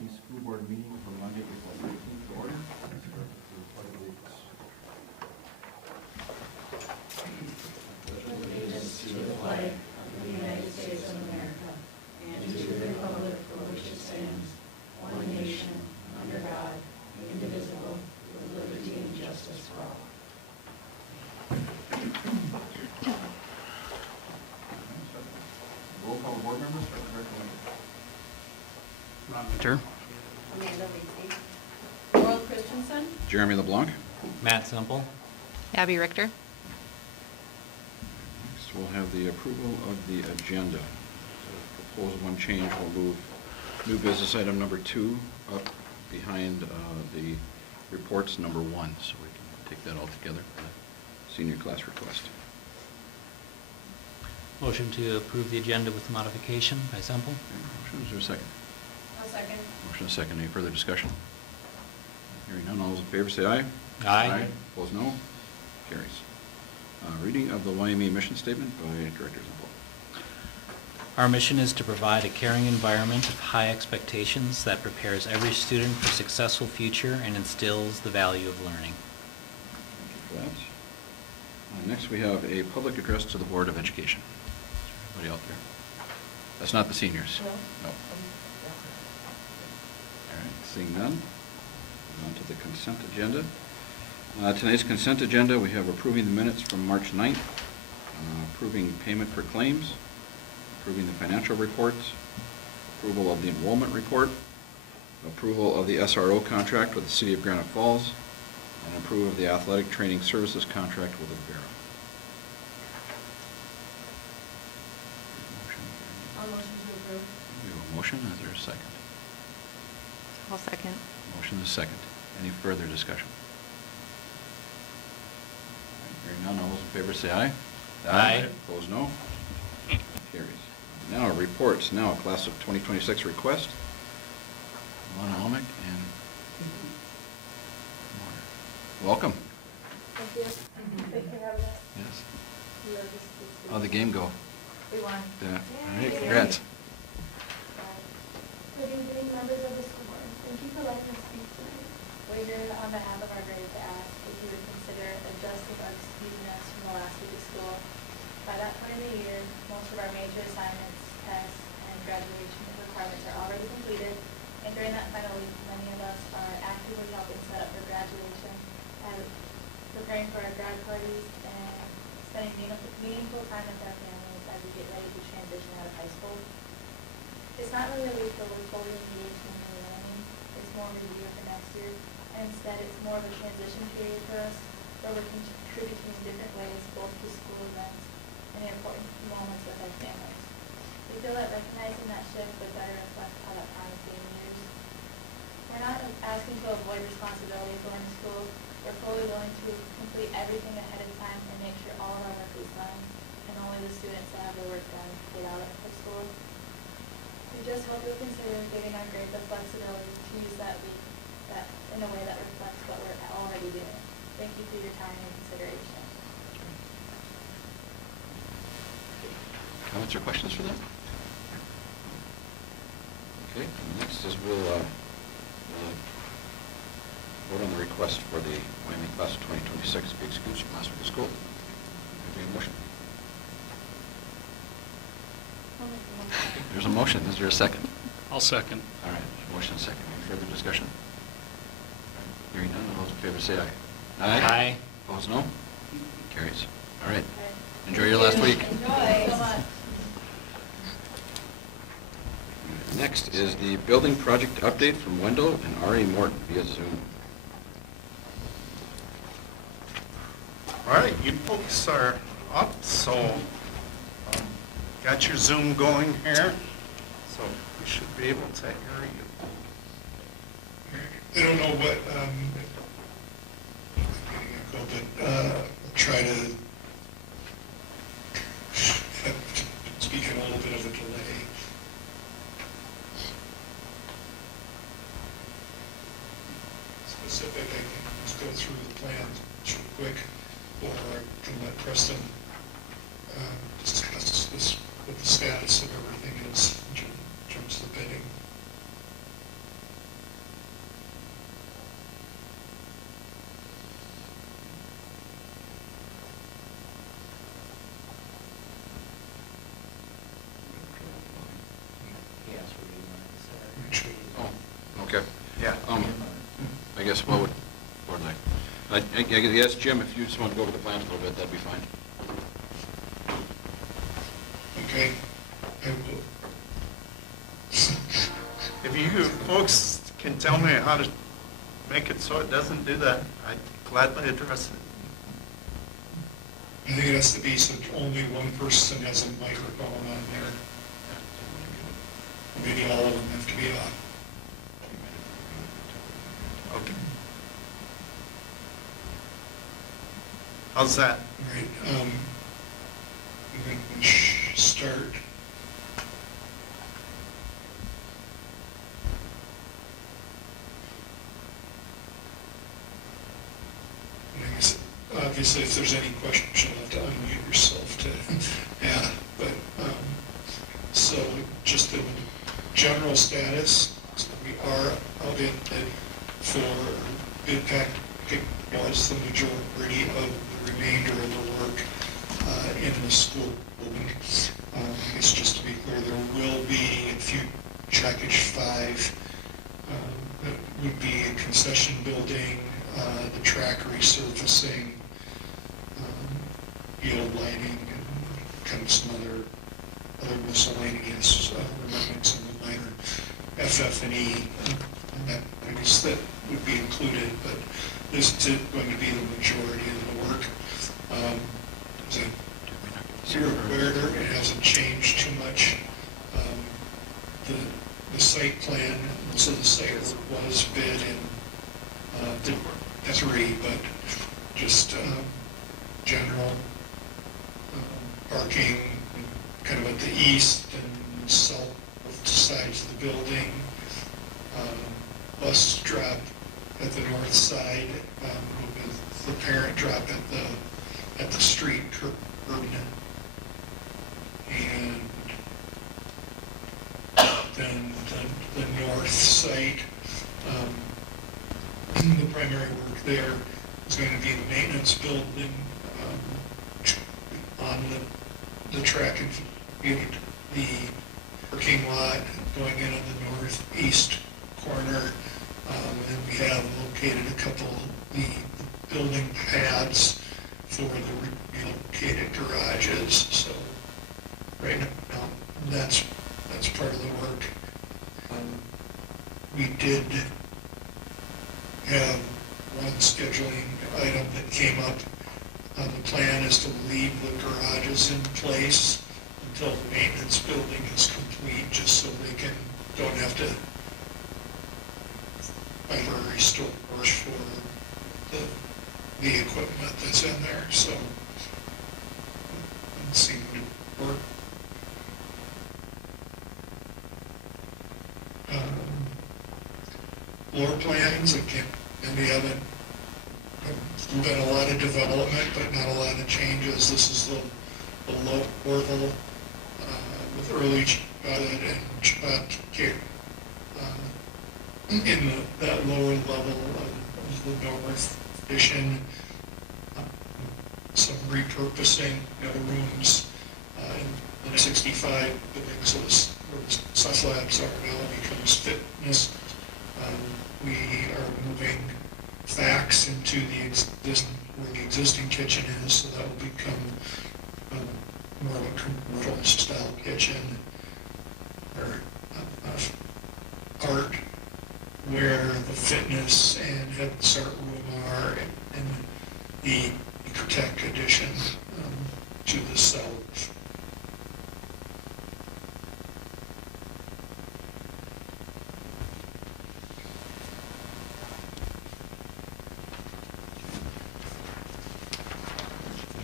2016 school board meeting for Monday, April 13th to order. Allegiance to the flag of the United States of America and to the republic for which it stands, one nation, under God, indivisible, with liberty and justice for all. Roll call board members, start with Director Lynn. Ron Winter. Amanda Lacey. Laurel Christensen. Jeremy LeBlanc. Matt Semple. Abby Richter. Next, we'll have the approval of the agenda. So propose one change, we'll move new business item number 2 up behind the reports number 1, so we can take that all together for the senior class request. Motion to approve the agenda with modification by Semple. Okay, motion, is there a second? I'll second. Motion is second, any further discussion? Hearing none, all those in favor say aye. Aye. Opposed, no. Carries. Reading of the YME mission statement by Director Semple. Our mission is to provide a caring environment of high expectations that prepares every student for a successful future and instills the value of learning. Thank you for that. Next, we have a public address to the Board of Education. Is there anybody out there? That's not the seniors? No. All right, seeing none, move on to the consent agenda. Tonight's consent agenda, we have approving the minutes from March 9th, approving payment for claims, approving the financial reports, approval of the enrollment report, approval of the SRO contract with the City of Granite Falls, and approval of the athletic training services contract with the Bureau. I'll motion to approve. We have a motion, is there a second? I'll second. Motion is second. Any further discussion? Hearing none, all those in favor say aye. Aye. Opposed, no. Carries. Now, reports. Now, class of 2026 request. Alana Almec and welcome. Thank you. Thank you for having us. Yes. We love this. How'd the game go? We won. Yeah. All right, Yay. congrats. Good evening, members of the school board. Thank you for letting us speak tonight. We're here on behalf of our grade to ask if you would consider adjusting or excusing us from the last week of school. By that point in the year, most of our major assignments, tests, and graduation requirements are already completed. And during that final week, many of us are actively helping set up for graduation and preparing for our grad parties and spending meaningful time with our families as we get ready to transition out of high school. It's not really a week where we're fully engaged in the learning. It's more of a review for next year. And instead, it's more of a transition period for us where we're contributing in different ways, both to school events and the important moments with our families. We feel that recognizing that shift would better reflect how that time is being used. We're not asking to avoid responsibilities during school. We're fully willing to complete everything ahead of time and make sure all of our work is done, and only the students that have their work done get out of school. We just hope you'll consider giving our grade the flexibility to use that week in a way that reflects what we're already doing. Thank you for your time and consideration. Comments or questions for them? Okay, next is we'll vote on the request for the Wyoming class of 2026 be excused from last week of school. Maybe a motion. I'll make the motion. There's a motion. Is there a second? I'll second. All right, motion is second. Any further discussion? Hearing none, all those in favor say aye. Aye. Opposed, no? Carries. All right. Okay. Enjoy your last week. Enjoy. Thank you so much. Next is the building project update from Wendell and Ari Morton via Zoom. All right, you folks are up, so got your Zoom going here, so we should be able to hear you. I don't know what, but I'll try to speak in a little bit of a delay. Specific, I can just go through the plan real quick, or I can let Preston discuss this, what the status of everything is in terms of the bidding. guess what would, I guess, Jim, if you just want to go over the plans a little bit, that'd be fine. Okay. I will. If you folks can tell me how to make it so it doesn't do that, I'd gladly address it. I think it has to be so only one person has a microphone on there. Maybe all of them have to be on. Okay. How's that? All right, I'm going to start. And I guess, obviously, if there's any questions, you'll have to unmute yourself to, yeah, but, so just the general status, so we are out in bid for bid packet was the majority of the remainder of the work in the school building. It's just to be clear, there will be a few package 5 that would be a concession building, the track resurfacing, yield lighting, and kind of some other miscellaneous amendments and the minor FF&E amendments that would be included, but this is going to be the majority of the work. As you're aware, it hasn't changed too much. The site plan, so the site was bid in the 3, but just general parking kind of at the east and south sides of the building, bus drop at the north side, with the parent drop at the street curb, and then the north side. The primary work there is going to be the maintenance building on the track and field, the parking lot going in on the northeast corner. And we have located a couple of the building pads for the relocated garages. So right now, that's part of the work. We did have one scheduling item that came up. The plan is to leave the garages in place until the maintenance building is complete, just so they don't have to temporary storage for the equipment that's in there. So it seemed to work. Floor plans, again, and we haven't been a lot of development, but not a lot of changes. This is the lower level with early childhood and child care in that lower level of the north addition. Some repurposing rooms in the 65 buildings, where the South Labs are now becomes fitness. We are moving facts into where the existing kitchen is, so that will become more of a commercial style kitchen. Or art, where the fitness and Head Start room are, and the Ecotech addition to the south.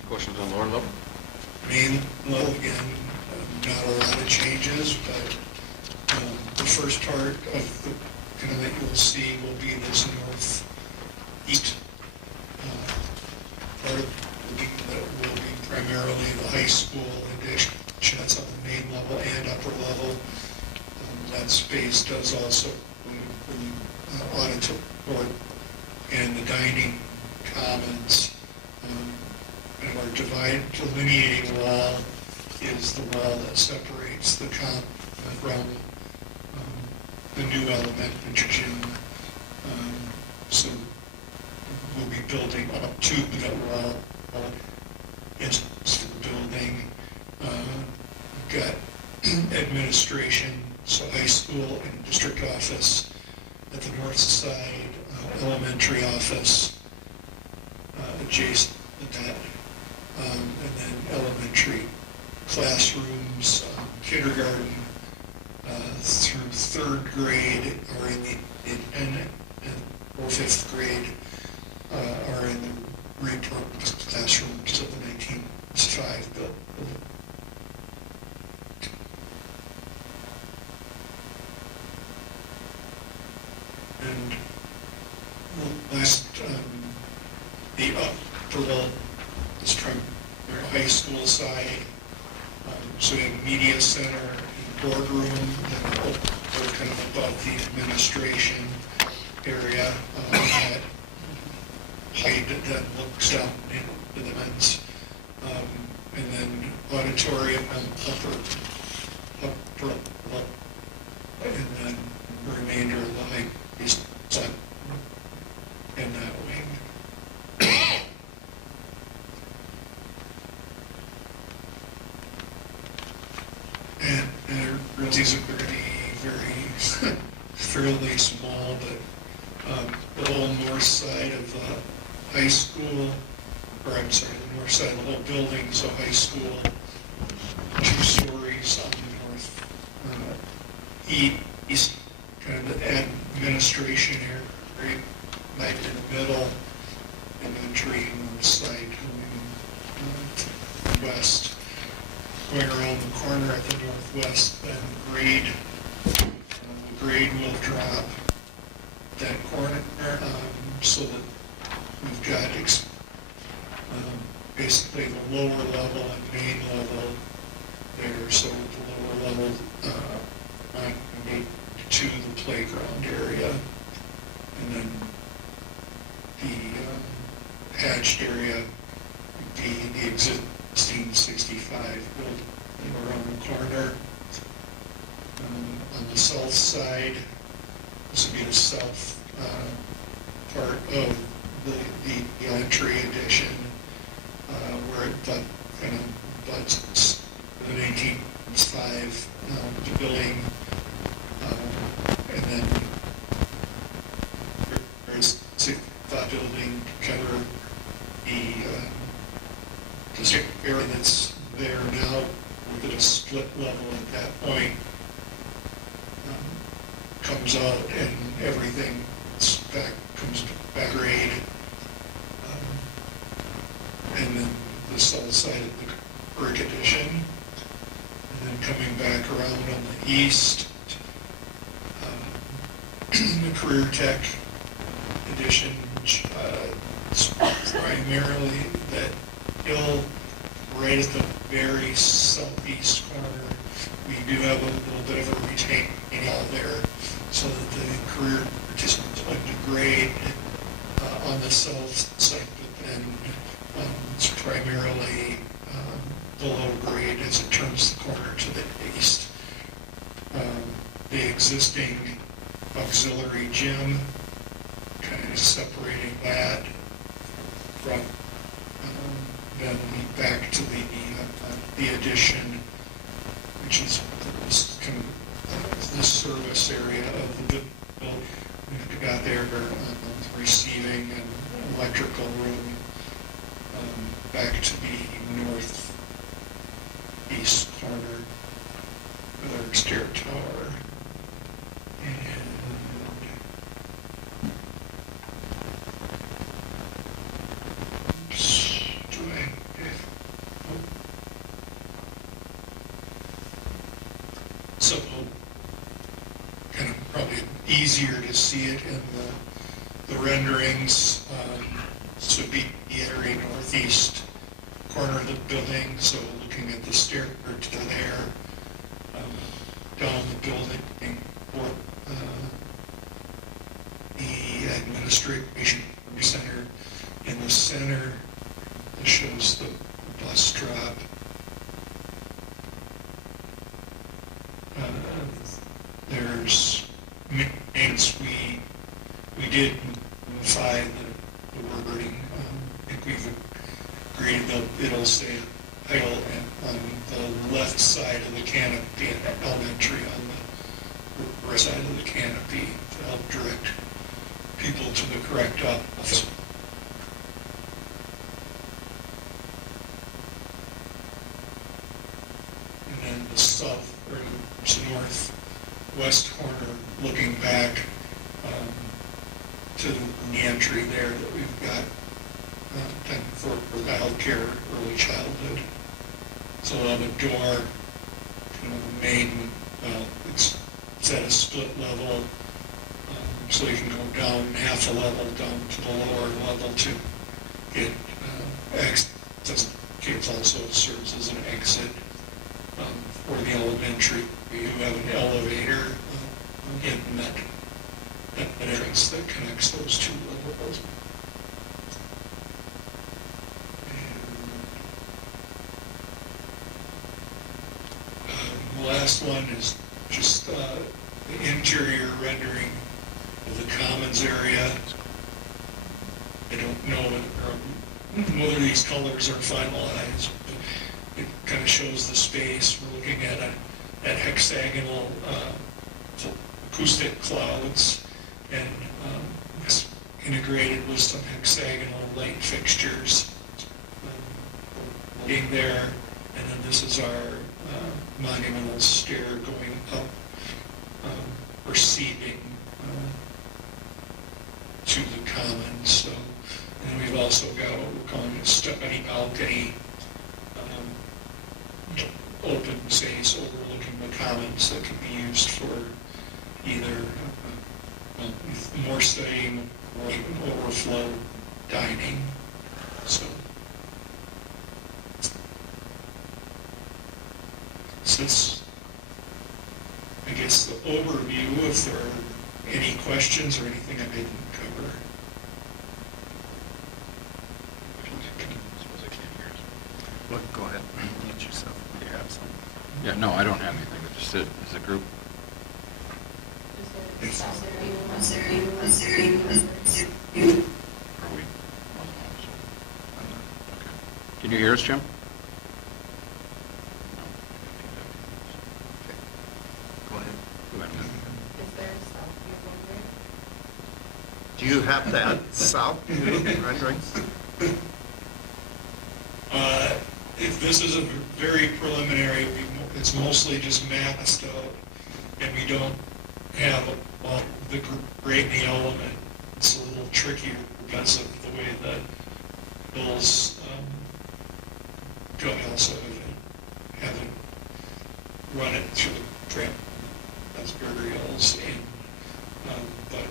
Questions on lower level? Main level, again, not a lot of changes, but the first part of the kind of that you'll see will be this northeast part of the building that will be primarily the high school addition. That's on the main level and upper level. That space does also auditorium and the dining commons. And our delineating wall is the wall that separates the common from the new elementary gym. So we'll be building up to the wall into the building. We've got administration, so high school and district office at the north side, elementary office adjacent to that, and then elementary classrooms, kindergarten through third grade are in the or fifth grade are in the repurposed classrooms of the 1905 building. And last, the upper level is from their high school side. So we have media center and boardroom, then we're kind of above the administration area, that height that looks down into the men's. And then auditorium and upper level, and then the remainder of the high is set in that wing. And these are going to be very fairly small, but the whole north side of the high school, or I'm sorry, the north side of the whole building, so high school, 2 stories on the north east, kind of the administration area, right in the middle, and then tree north side going west. Going around the corner at the northwest, then the grade will drop that corner, so that we've got basically the lower level and main level there, so the lower level to the playground area, and then the hatched area would be the existing 65 building around the corner. On the south side, this would be the south part of the entry addition, where it kind of butts the 1905 building, and then there's 65 building cover the area that's there now with a split level at that point. Comes out and everything comes back grade. And then the south side of the brick addition. And then coming back around on the east, the Career Tech addition, primarily that hill right at the very southeast corner. We do have a little bit of a retaining wall there, so that the career participants would degrade on the south side, but then it's primarily below grade as it turns the corner to the east. The existing auxiliary gym, kind of separating that from then back to the addition, which is kind of the service area of the building. We've got there receiving and electrical room, back to the northeast corner with our stair tower. And so kind of probably easier to see it in the renderings. This would be the area northeast corner of the building, so looking at the stair to there, down the building, or the administration center in the center. This shows the bus drop. There's maintenance. We did move integrated, it'll say idle on the left side of the canopy and elementary on the right side of the canopy to help direct people to the correct office. And then the south or northwest corner, looking back to the entry there that we've got for childcare, early childhood. So we'll have a door, the main, it's at a split level, so you can go down half a level down to the lower level to get access. It also serves as an exit for the elementary. You have an elevator in that entrance that connects those two levels. The last one is just the interior rendering of the commons area. I don't know whether these colors are finalized, but it kind of shows the space. We're looking at hexagonal acoustic clouds and it's integrated with some hexagonal light fixtures being there. And then this is our monumental stair going up or seating to the commons. So, and we've also got what we're calling a study balcony, open space overlooking the commons that can be used for either more studying or overflow dining. So since, I guess, the overview, if there are any questions or anything I didn't cover. Look, go ahead, mute yourself. Do you have something? Yeah, no, I don't have anything, but just as a group. Are we? Okay. Can you hear us, Jim? Go ahead. Go ahead. Do you have that south view rendering? This is a very preliminary, it's mostly just mapped out, and we don't have the grading element. It's a little trickier because of the way that Bill's also haven't run it through the trap as burials, and but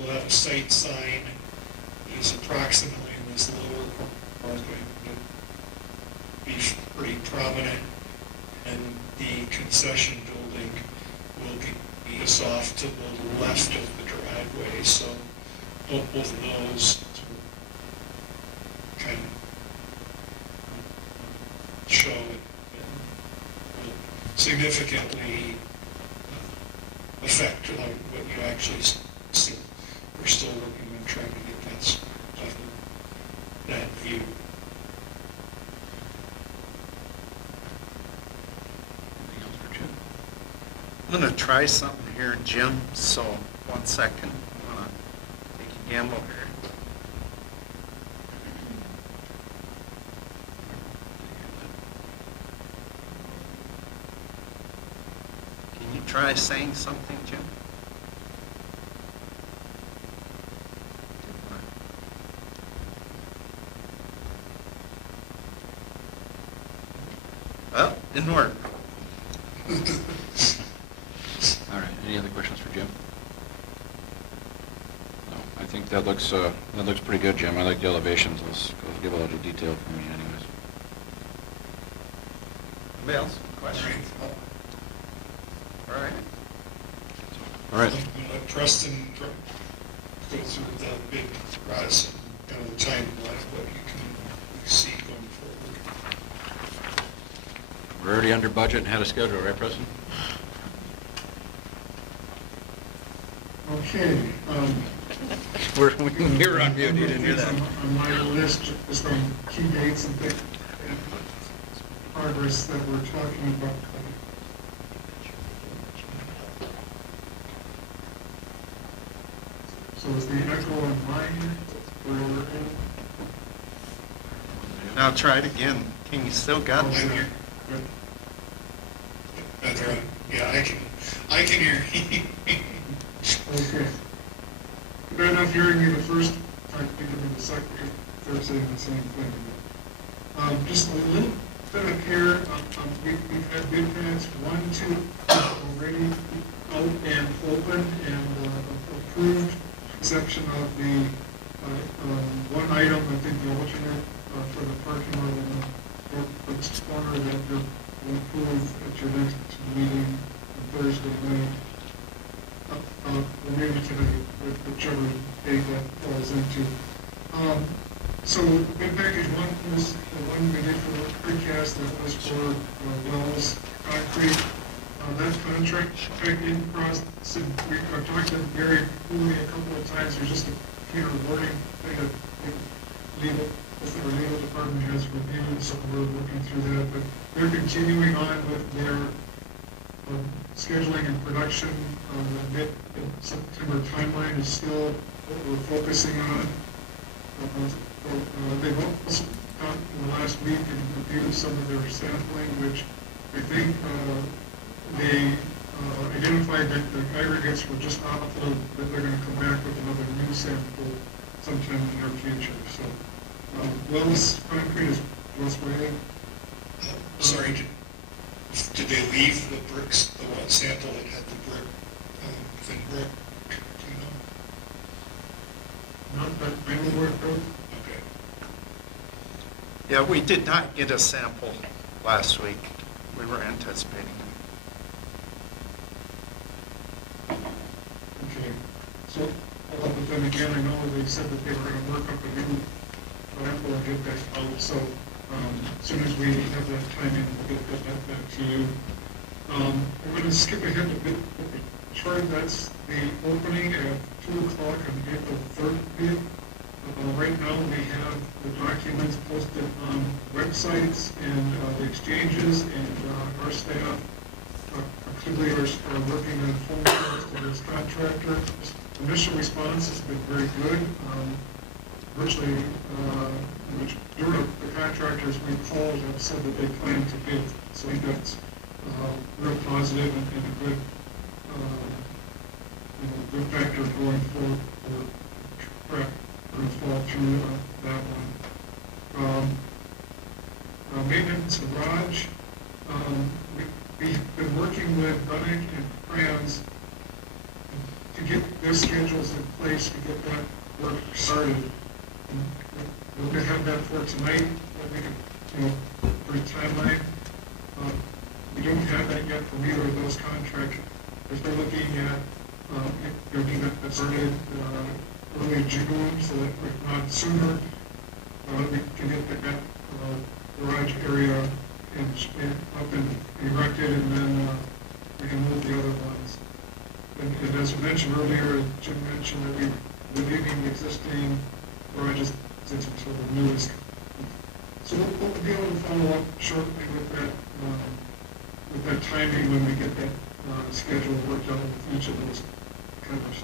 we'll have a site sign that is approximately in this lower corner, going to be pretty prominent, and the concession building will be just off to the left of the driveway, so both of those kind of show it will significantly affect what you actually see. We're still working on trying to get that view. Anything else for Jim? I'm going to try something here, Jim, so 1 second. I'm going to take a gamble here. Can you try saying something, Jim? Well, didn't work. All right, any other questions for Jim? No, I think that looks pretty good, Jim. I like the elevations. Let's give a lot of detail for me anyways. Anybody else? Questions? All right. All right. I'm going to let Preston go through the big process, kind of the timeline of what you can see going forward. We're already under budget and had a schedule, right, Preston? Okay, You're on mute, you didn't hear that. On my list, just on key dates and things, and progress that we're talking about. So is the echo on mine, or? Now try it again. Can you still got me here? Better, yeah, I can hear you. Okay. They're not hearing me the first time, think of me the second, they're saying the same thing. Just a little bit of care, we've had bid pads, 1, 2 already out and open and approved, exception of the one item, I think the alternate for the parking lot in the northwest corner that you'll approve at your next meeting on Thursday night. Or maybe today, whichever date that falls into. So bid package 1 was the one we did for the precast that was for Wells Concrete. That contract in process, and I've talked to Gary Cooley a couple of times, there's just a clear wording thing that our legal department has reviewed, so we're working through that, but they're continuing on with their scheduling and production. The mid-September timeline is still what we're focusing on. They've also gone in the last week and reviewed some of their sampling, which I think they identified that the aggregates were just off a little bit. They're going to come back with another new sample sometime in the near future. So, Wells Concrete is West Whaley. Sorry, did they leave the bricks, the one sample that had the brick, thin brick, you know? Not that I know where it goes. Okay. Yeah, we did not get a sample last week. We were anticipating. Okay. So, but then again, I know they said that they were going to work up a new sample and get that out. So, as soon as we have that timing, we'll get that back to you. We're going to skip ahead a bit. Sure, that's the opening at 2 o'clock on April 30th. Right now, we have the documents posted on websites and the exchanges, and our staff actively are working on phone calls to this contractor. Initial response has been very good. Virtually, the contractors we called have said that they plan to bid, so I think that's real positive and a good, good factor going forward for prep. We're going to fall through that one. Maintenance garage. We've been working with Runick and Crayons to get their schedules in place to get that work started. We're going to have that for tonight, that we can, for a timeline. We don't have that yet from either of those contractors. They're looking at getting that started early June, so that if not sooner, we can get that garage area up and erected, and then we can move the other ones. And as you mentioned earlier, Jim mentioned that we're leaving the existing garages until the new is complete. So we'll be able to follow up shortly with that timing when we get that schedule worked out with each of those covers.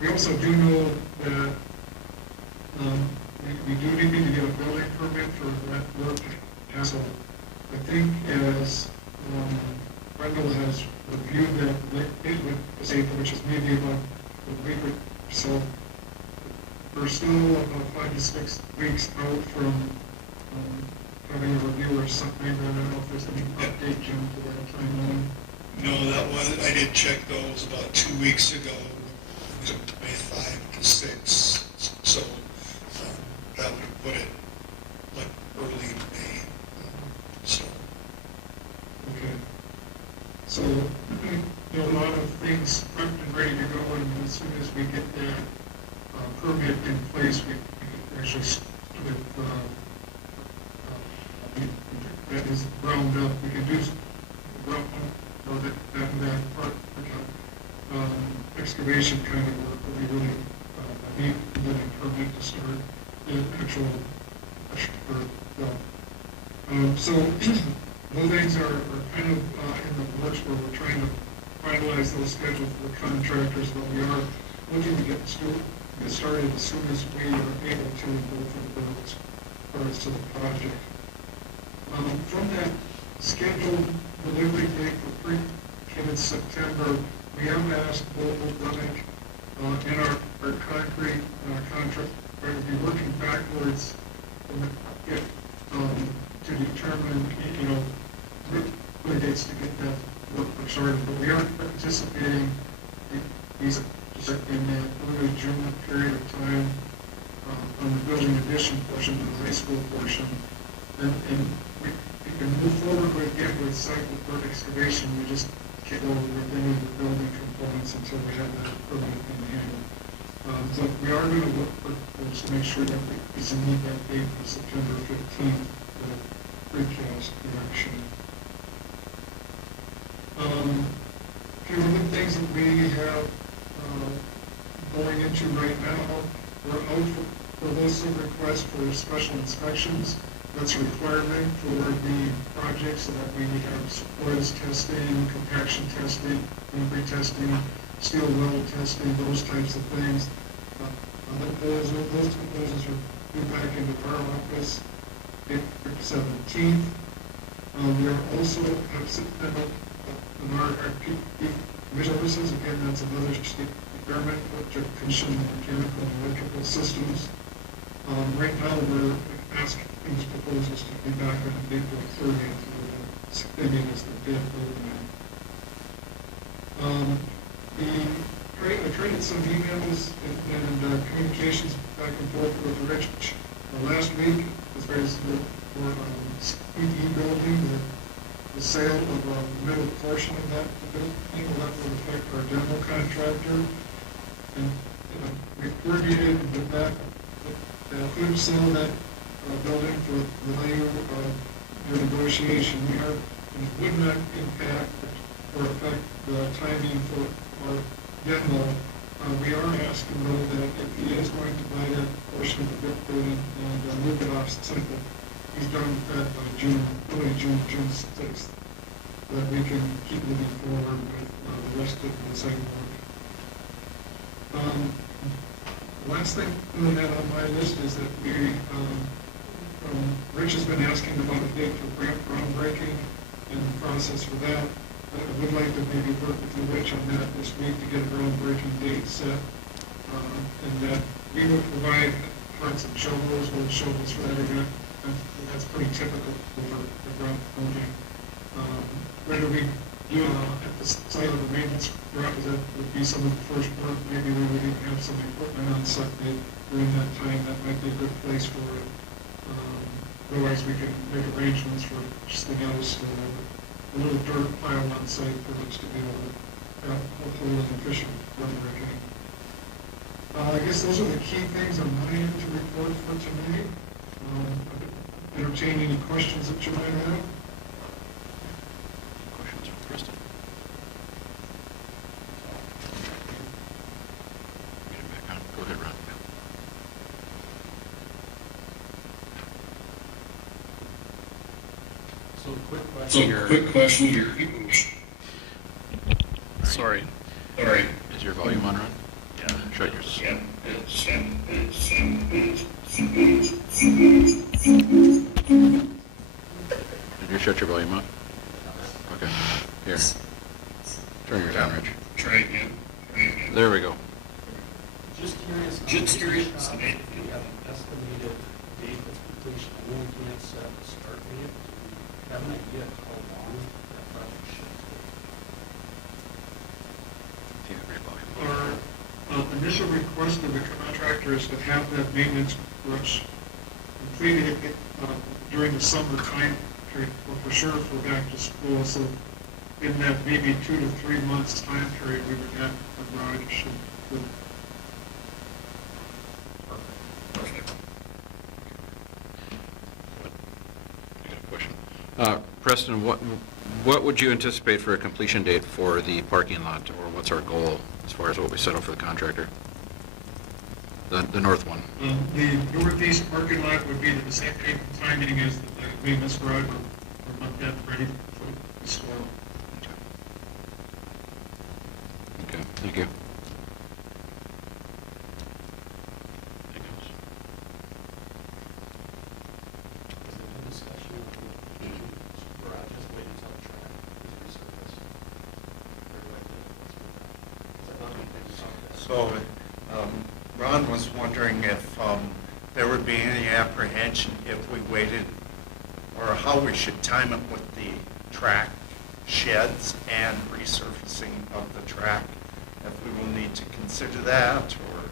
We also do know that we do need to get a building permit for that work. So I think as Brendel has reviewed that which is maybe about a week or so, we're still about 5 to 6 weeks out from having a review or something. I don't know if there's any update, Jim, to that timeline. No, that was, I did check those about 2 weeks ago. It was May 5 to 6, so that would have put it like early May. So. Okay. So, a lot of things prepped and ready to go, and as soon as we get that permit in place, we can actually start with that is ground up. We can do ground up, that part, excavation kind of work will be really need a building permit to start the actual work. So those things are kind of in the works where we're trying to finalize those schedules for the contractors, but we are looking to get started as soon as we are able to in both of those parts of the project. From that scheduled delivery date for pre-K in September, we have asked Global Blemick and our concrete contractor to be working backwards to determine, what dates to get that work started. But we are anticipating these in that early June period of time on the building addition portion, the high school portion. And we can move forward with site work excavation. We just can't go with any of the building components until we have that permit in hand. But we are going to work to make sure that we meet that date of September 15th for the precast production. A few other things that we have going into right now, we're out for those requests for special inspections. That's a requirement for the project so that we have spoils testing, compaction testing, concrete testing, steel weld testing, those types of things. Those proposals are due back into our office April 17th. We are also have in our RFP services. Again, that's another state requirement to condition mechanical and electrical systems. Right now, we're asking these proposals to be back on April 30th for the spending as the bid program. I traded some emails and communications back and forth with Rich last week as far as for CE building, the sale of the middle portion of that building that will affect our general contractor. And we coordinated with that could sell that building for the value of your negotiation here, and it would not impact or affect the timing for our demo. We are asking though that if he is going to buy that portion of the building and move it off site, he's done that by early June 6th, that we can keep moving forward with the rest of the site work. Last thing on my list is that Rich has been asking about a date for groundbreaking and the process for that. I would like to maybe work with you, Rich, on that this week to get a groundbreaking date set. And that we would provide parts and shovels, wood shovels for that event. That's pretty typical for the groundbreaking. Whether we do at the site of the maintenance garage, that would be some of the first work. Maybe we would even have some equipment on site during that time. That might be a good place for it. Otherwise, we can make arrangements for something else, a little dirt pile on site for us to be able to hopefully an efficient groundbreaking. I guess those are the key things on my end to report for tonight. Entertain any questions that you might have. Questions for Kristen? Get him back on. Go ahead, Ron. Quick question here. Sorry. Is your volume on, Ron? Yeah. Shut yours. Yeah. Did you shut your volume up? Okay. Here. Turn yours on, Rich. Try again. There we go. Just curious. Just curious. We have an estimated date of completion. I know we can't set a start date. Do you have an idea of how long that project should take? Do you have your volume? Our initial request of the contractor is to have that maintenance rush completed during the summer time period, or for sure for back to school. So in that maybe 2 to 3 months time period, we would have a garage. Perfect. I got a question. Preston, what would you anticipate for a completion date for the parking lot, or what's our goal as far as what we set up for the contractor? The north one. The northeast parking lot would be the same timing as the maintenance garage. We're not that ready for the storm. Okay, thank you. Anything else? Is there a discussion of the garage just wait until the track is resurfaced? Or do I think that's what that- 'cause I thought we did talk about that. So, Ron was wondering if there would be any apprehension if we waited, or how we should time it with the track sheds and resurfacing of the track, if we will need to consider that, or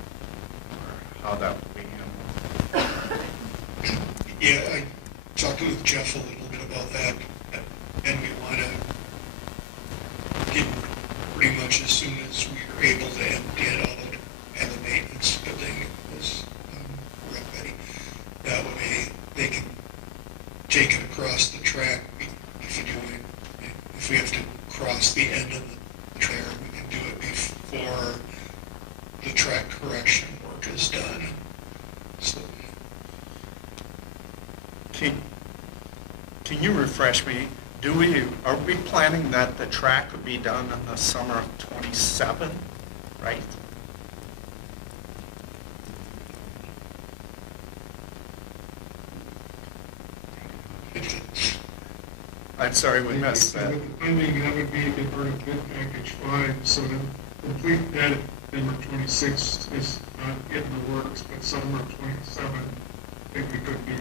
how that would be handled. Yeah, I talked with Jeff a little bit about that, and we want to get pretty much as soon as we're able to empty it out and the maintenance building is ready. That way they can take it across the track. If we have to cross the end of the track, we can do it before the track correction work is done. So, Can you refresh me? Are we planning that the track would be done in the summer of '27, right? I'm sorry, we missed that. I mean, that would be the part of bid package 5, so to complete that at December 26 is not in the works, but summer of 27, I think we could be.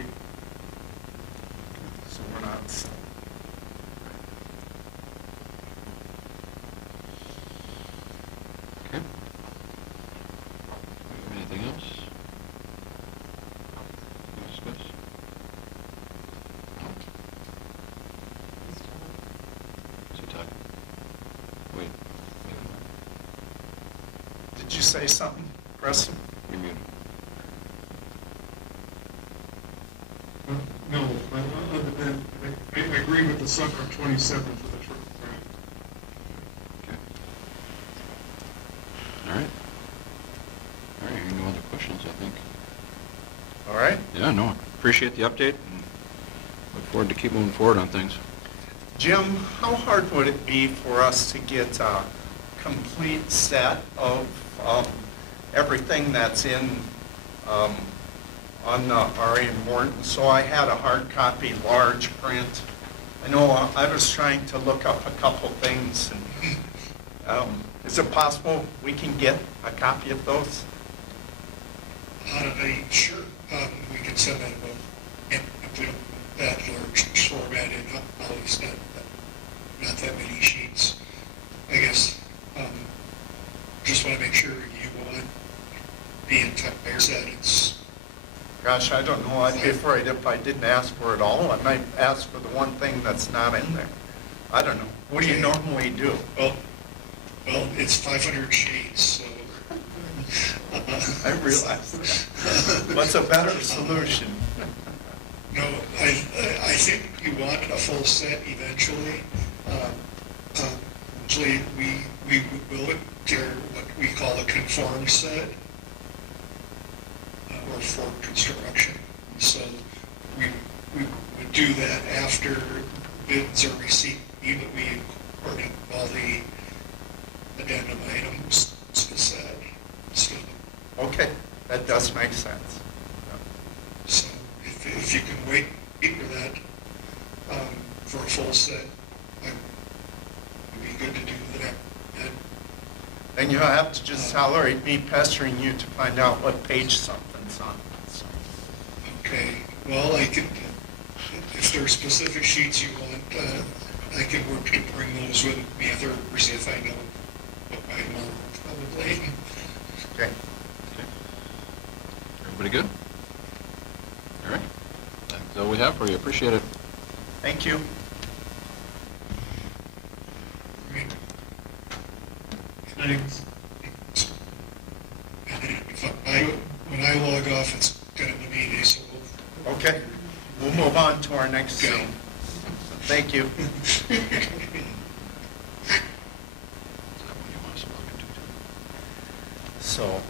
So we're not. Okay. Anything else? Discuss? No? Is he talking? Wait. Did you say something, Preston? You're muted. No, other than, I agree with the summer of 27 for the track. Okay. All right. All right, no other questions, I think. All right. Yeah, no, appreciate the update and look forward to keep moving forward on things. Jim, how hard would it be for us to get a complete set of everything that's in on R.A. Morton? So I had a hard copy, large print. I know I was trying to look up a couple things, and is it possible we can get a copy of those? Sure, we can send that about, if we don't, that large formatted, always not that many sheets. I guess, just want to make sure you want the entire set. Gosh, I don't know. I'd be afraid if I didn't ask for it all. I might ask for the one thing that's not in there. I don't know. What do you normally do? Well, it's 500 sheets, so. I realize that. What's a better solution? No, I think you want a full set eventually. Usually we will do what we call a conform set, or for construction. So we would do that after bids are received, but we incorporate all the addendum items to the set. So, Okay, that does make sense. so if you can wait for that, for a full set, it'd be good to do that. And you'll have to just tolerate me pestering you to find out what page something's on. So, Okay, well, I could, if there are specific sheets you want, I can work to bring those with me others if I know what I want, probably. okay. Okay. Everybody good? All right. That's all we have for you. Appreciate it. Thank you. Thanks. When I log off, it's kind of a meeting, so we'll. Okay, we'll move on to our next Okay. Zoom. Thank you. Is that what you want us to look into, too? So,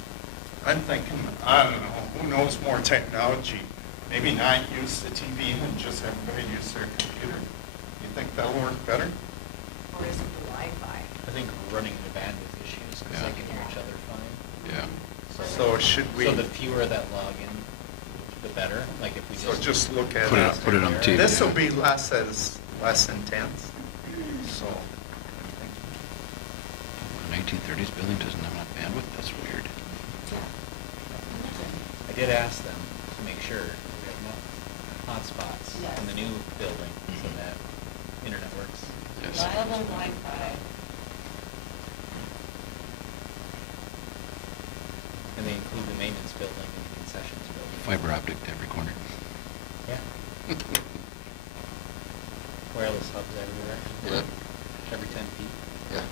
I I'm thinking, I don't know, who knows more technology? Maybe not use the TV and just everybody use their computer. You think that'll work better? Or is it the Wi-Fi? I think we're running into bandwidth issues because Yeah. they can hear each other fine. Yeah. So should we? So the fewer that log in, the better, like if we So just. just look at Put it it. up- put it on TV. This will be less intense, so. 1930s building doesn't have enough bandwidth? That's weird. I did ask them to make sure we have no hotspots in the new building so that internet works. Yes. Reliable Wi-Fi. And they include the maintenance building and the concessions building. Fiber optic to every corner. Yeah. Wireless hubs everywhere. Yeah. Every 10 feet. Yeah.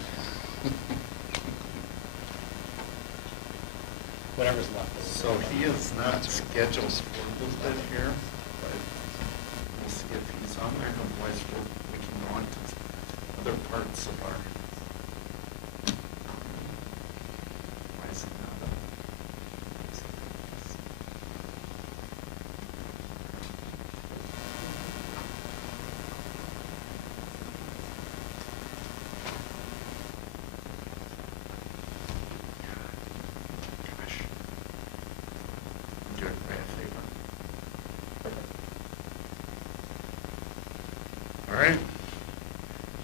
Whatever's left. Of it. So he is not scheduled for a little bit here, but we'll see if he's on there, otherwise we can go on to other parts of our. Why is he not up? Gosh. Do it by a favor. All right.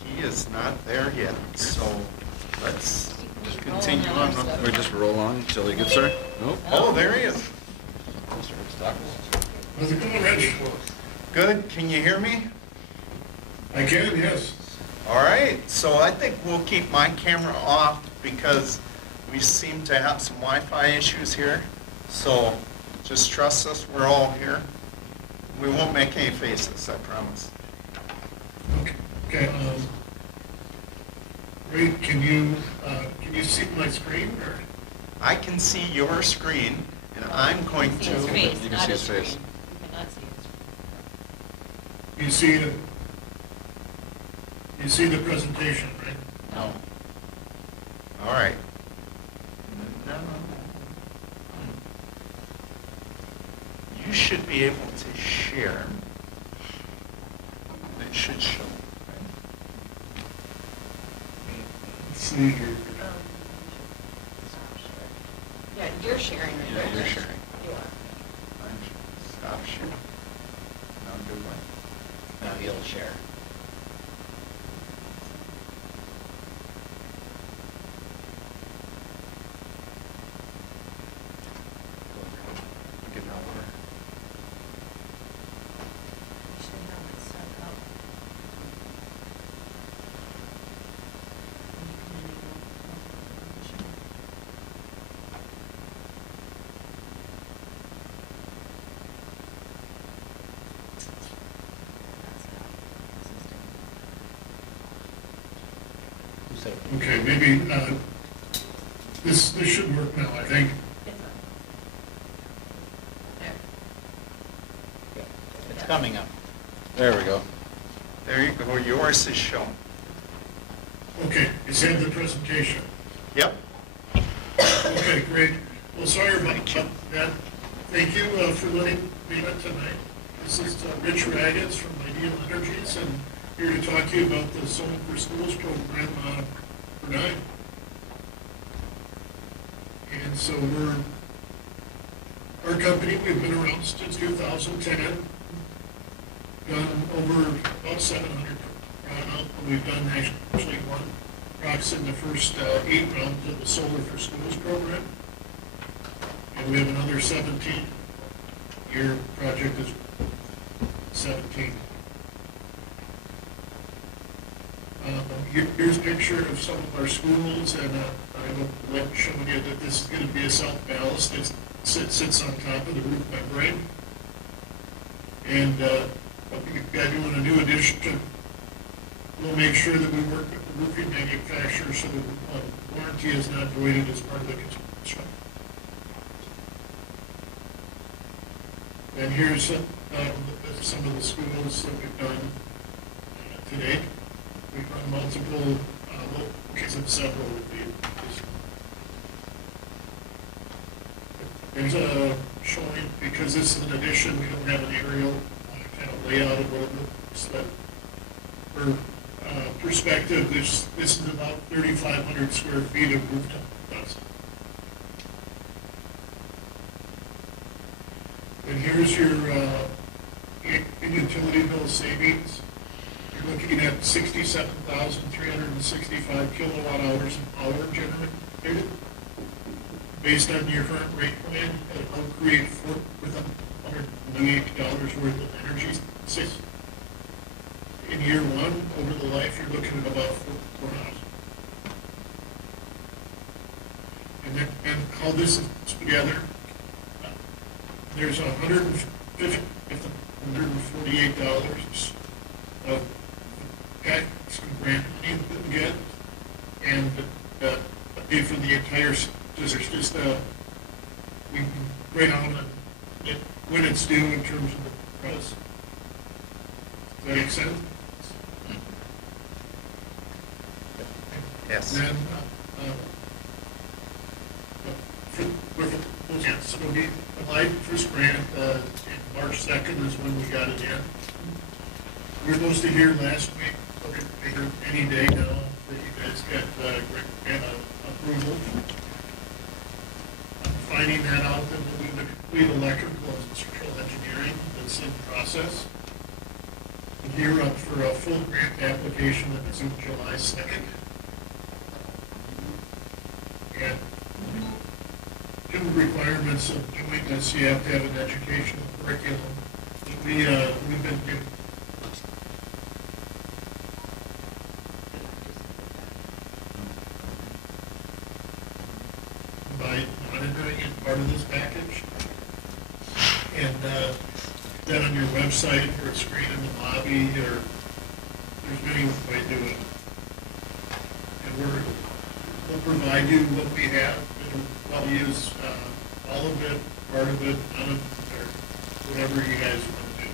He is not there yet, so let's just continue on. We just roll on until he gets there? Nope. Oh, there he is. How's it going, Rich? Good. Can you hear me? I can, yes. All right. So I think we'll keep my camera off because we seem to have some Wi-Fi issues here. So just trust us. We're all here. We won't make any faces, I promise. Okay, Ray, can you see my screen, or? I can see your screen, and I'm going See his to. face, You can not see his his face. screen. You cannot see his. You see it? You see the presentation, right? No. All right. No. You should be able to share. It should show. Right? Let's see here. Yeah, you're sharing right Yeah, now. you're sharing. You are. Stop sharing. Now do what? No, he'll share. Get over. You should have it set up. And you can enable multiple. Who said it? Okay, maybe, this should work now, I think. There. It's coming up. There we go. There you go. Yours is shown. Okay, is that the presentation? Yep. Okay, great. Well, sorry about that. Thank you for letting me on tonight. This is Rich Raggets from Ideal Energies, and here to talk to you about the Solar for Schools program for 9. And so our company, we've been around since 2010, done over about 700 now. We've done actually one rocks in the first 8 rounds of the Solar for Schools program. And we have another 17-year project is 17. Here's a picture of some of our schools, and I will show you that this is going to be a self ballast that sits on top of the roof membrane. And what we've got doing a new addition, we'll make sure that we work with the roofing manufacturer so the warranty is not voided as part of the construction. And here's some of the schools that we've done to date. We've run multiple, several would be. There's a showing, because this is an addition, we don't have an aerial kind of layout of what it looks like. For perspective, this is about 3,500 square feet of rooftop. And here's your utility bill savings. You're looking at 67,365 kilowatt hours of power generated. Based on your current rate plan, it'll create $498 worth of energy savings. In year one, over the life, you're looking at about 4,000. And how this is together, there's $148 of tax grant money that we get, and pay for the entire. There's just we can write on it when it's due in terms of the price. Does that make sense? Yes. And then so we applied for this grant March 2nd is when we got it in. We were supposed to hear last week, any day now, that you guys got grant approval. Finding that out, then we'll do the complete electrical and structural engineering that's in process. And you're up for a full grant application that is in July 2nd. And two requirements of doing this, you have to have an educational curriculum. We've been given. By monitoring it part of this package. And then on your website or a screen in the lobby, or there's many ways to do it. And we'll provide you what we have. We'll use all of it, part of it, none of it, or whatever you guys want to do.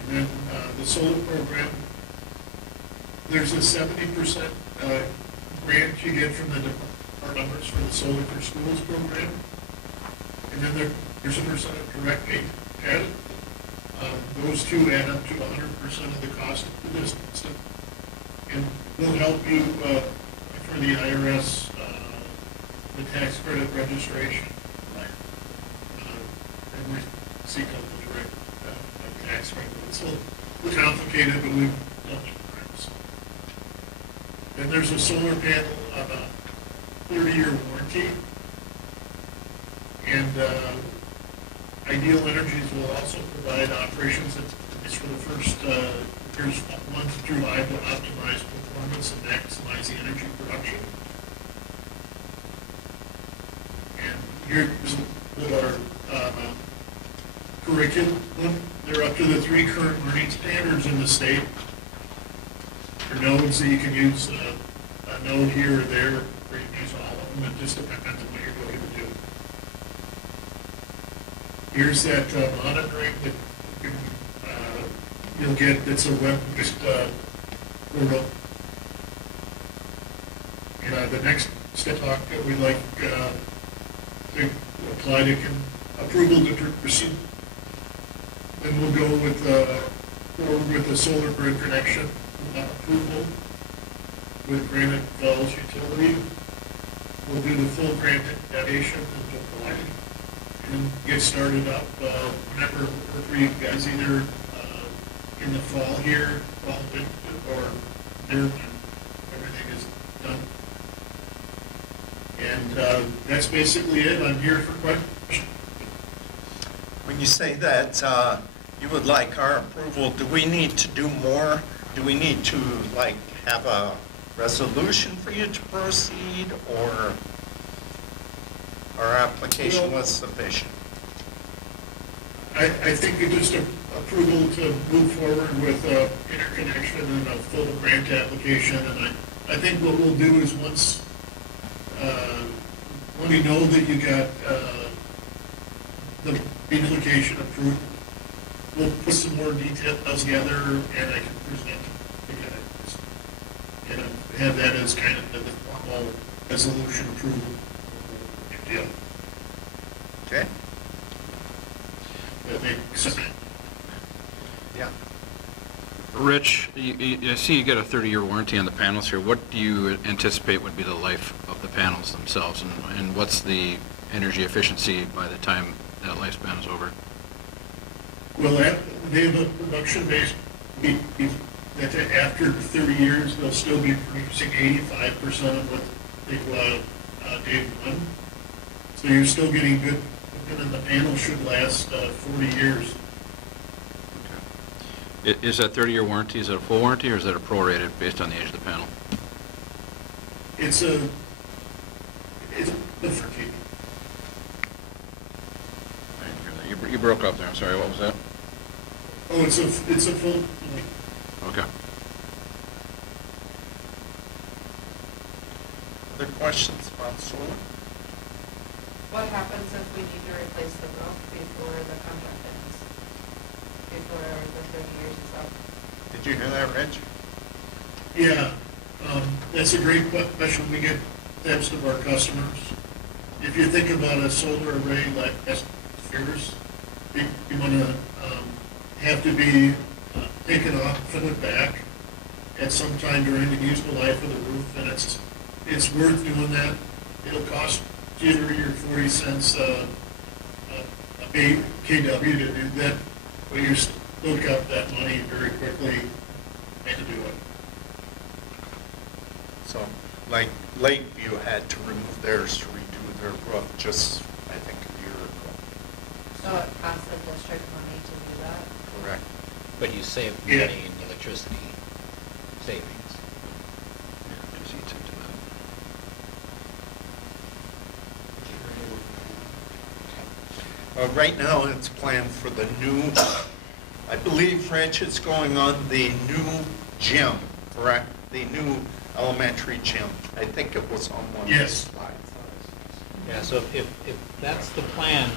And then the solar program, there's a 70% grant you get from the departments for the Solar for Schools program. And then there's a percent of direct pay added. Those two add up to 100% of the cost of the business. And we'll help you for the IRS, the tax credit registration. And we seek out the direct tax credit. It's a little complicated, but we've done it. Then there's a solar panel on a 30-year warranty. And Ideal Energies will also provide operations it's for the first years 1 through 5 to optimize performance and maximize the energy production. And here's our curriculum. They're up to the 3 current learning standards in the state. Or nodes that you can use a node here or there, or you can use all of them. It just depends on what you're going to do. Here's that monitoring that you'll get. It's a web-based portal. And the next step that we'd like to apply to approval to proceed. Then we'll go with forward with the solar grid connection. Approval with Granite Falls Utility. We'll do the full grant application and get started up whenever for you guys, either in the fall here, fall, or there when everything is done. And that's basically it. I'm here for questions. When you say that you would like our approval, do we need to do more? Do we need to, like, have a resolution for you to proceed, or our application was sufficient? I think it's just approval to move forward with interconnection and a full grant application. And I think what we'll do is once we know that you got the application approved, we'll put some more details together, and I can present you guys and have that as kind of the formal resolution approval. Yeah, Okay? that makes sense. Yeah. Rich, I see you get a 30-year warranty on the panels here. What do you anticipate would be the life of the panels themselves, and what's the energy efficiency by the time that lifespan is over? Well, they have a production base, that after 30 years, they'll still be producing 85% of what they go out day one. So you're still getting good, and then the panel should last 40 years. Is that 30-year warranty, is it a full warranty, or is that a prorated based on the age of the panel? It's a different. I didn't hear that. You broke up there, I'm sorry, what was that? Oh, it's a full, Okay. Other questions about solar? What happens if we need to replace the roof before the contract ends? Before the 30 years is up? Did you hear that, Rich? yeah, that's a great question. We get types of our customers. If you think about a solar array like Spheres, you want to have to be taken off and put back at some time during the useful life of the roof, and it's worth doing that. It'll cost you 30 or 40 cents a kW to do that, but you still got that money very quickly to do it. So, like Lakeview had to remove theirs to redo their roof just, I think, a year ago. So it costs the district money to do that? Correct. But you save Yeah. money in electricity savings. Yeah, just eats into that. Right now, it's planned for the new, I believe, Rich, it's going on the new gym, correct? The new elementary gym. I think it was on one of the Yes. slides. Yeah, so if that's the plan,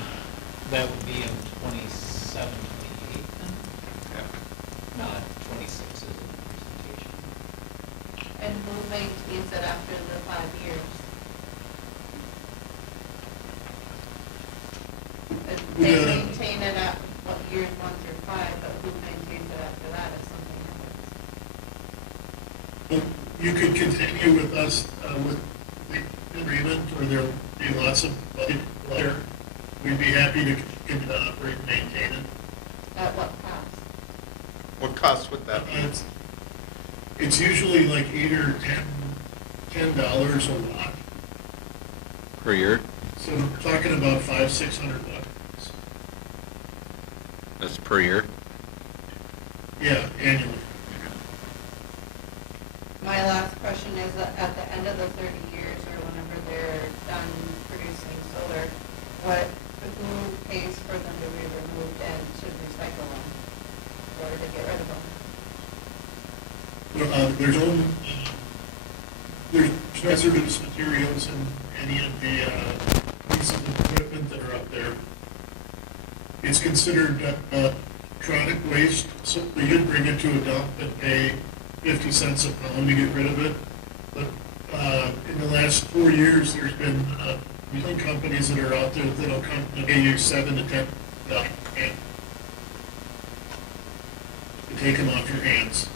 that would be in 27, 28 then, Yeah. not 26 as in the presentation. And who maintains it after the 5 years? They Yeah. maintain it at what, years 1 through 5, but who maintains it after that if something happens? Well, you could continue with us with the agreement, or there'll be lots of other people there. We'd be happy to continue to operate and maintain it. At what cost? What cost would that be? It's usually like $8 or $10 a watt. Per year? So we're talking about $500-600. That's per year? Yeah, annually. My last question is, that at the end of the 30 years, or whenever they're done producing solar, who pays for them to be removed and to recycle them, or to get rid of them? There's hazardous materials in any of the pieces of equipment that are up there. It's considered electronic waste, so you could bring it to a dump and pay 50 cents a pound to get rid of it. But in the last 4 years, there's been usually companies that are out there that'll come and pay you $7 to $10 to take them off your hands.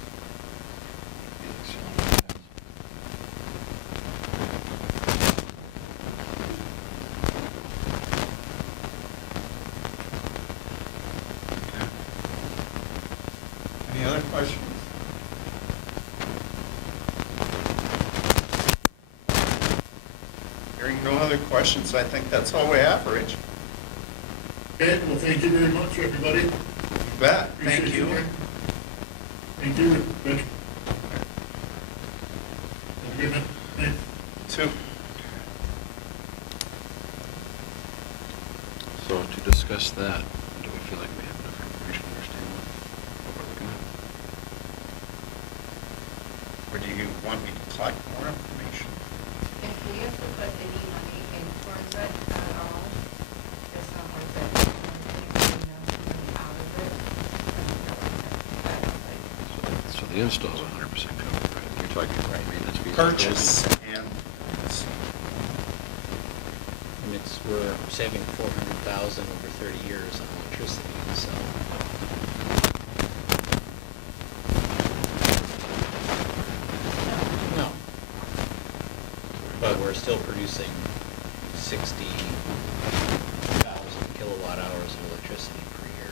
Any other questions? Hearing no other questions, I think that's all we have, Rich. Okay, well, thank you very much, everybody. You bet. Thank Appreciate you. your time. Thank you, Rich. Have a good night. Two. So to discuss that, do we feel like we have enough information to understand what we're looking at? Or do you want me to collect more information? If we have to put any money in towards it at all, it's not worth it. Money out of it, I don't think. So the install's 100% covered, right? You're talking about maintenance fees. Purchase and, And it's we're saving 400,000 over 30 years on electricity, so. No. But we're still producing 60,000 kilowatt hours of electricity per year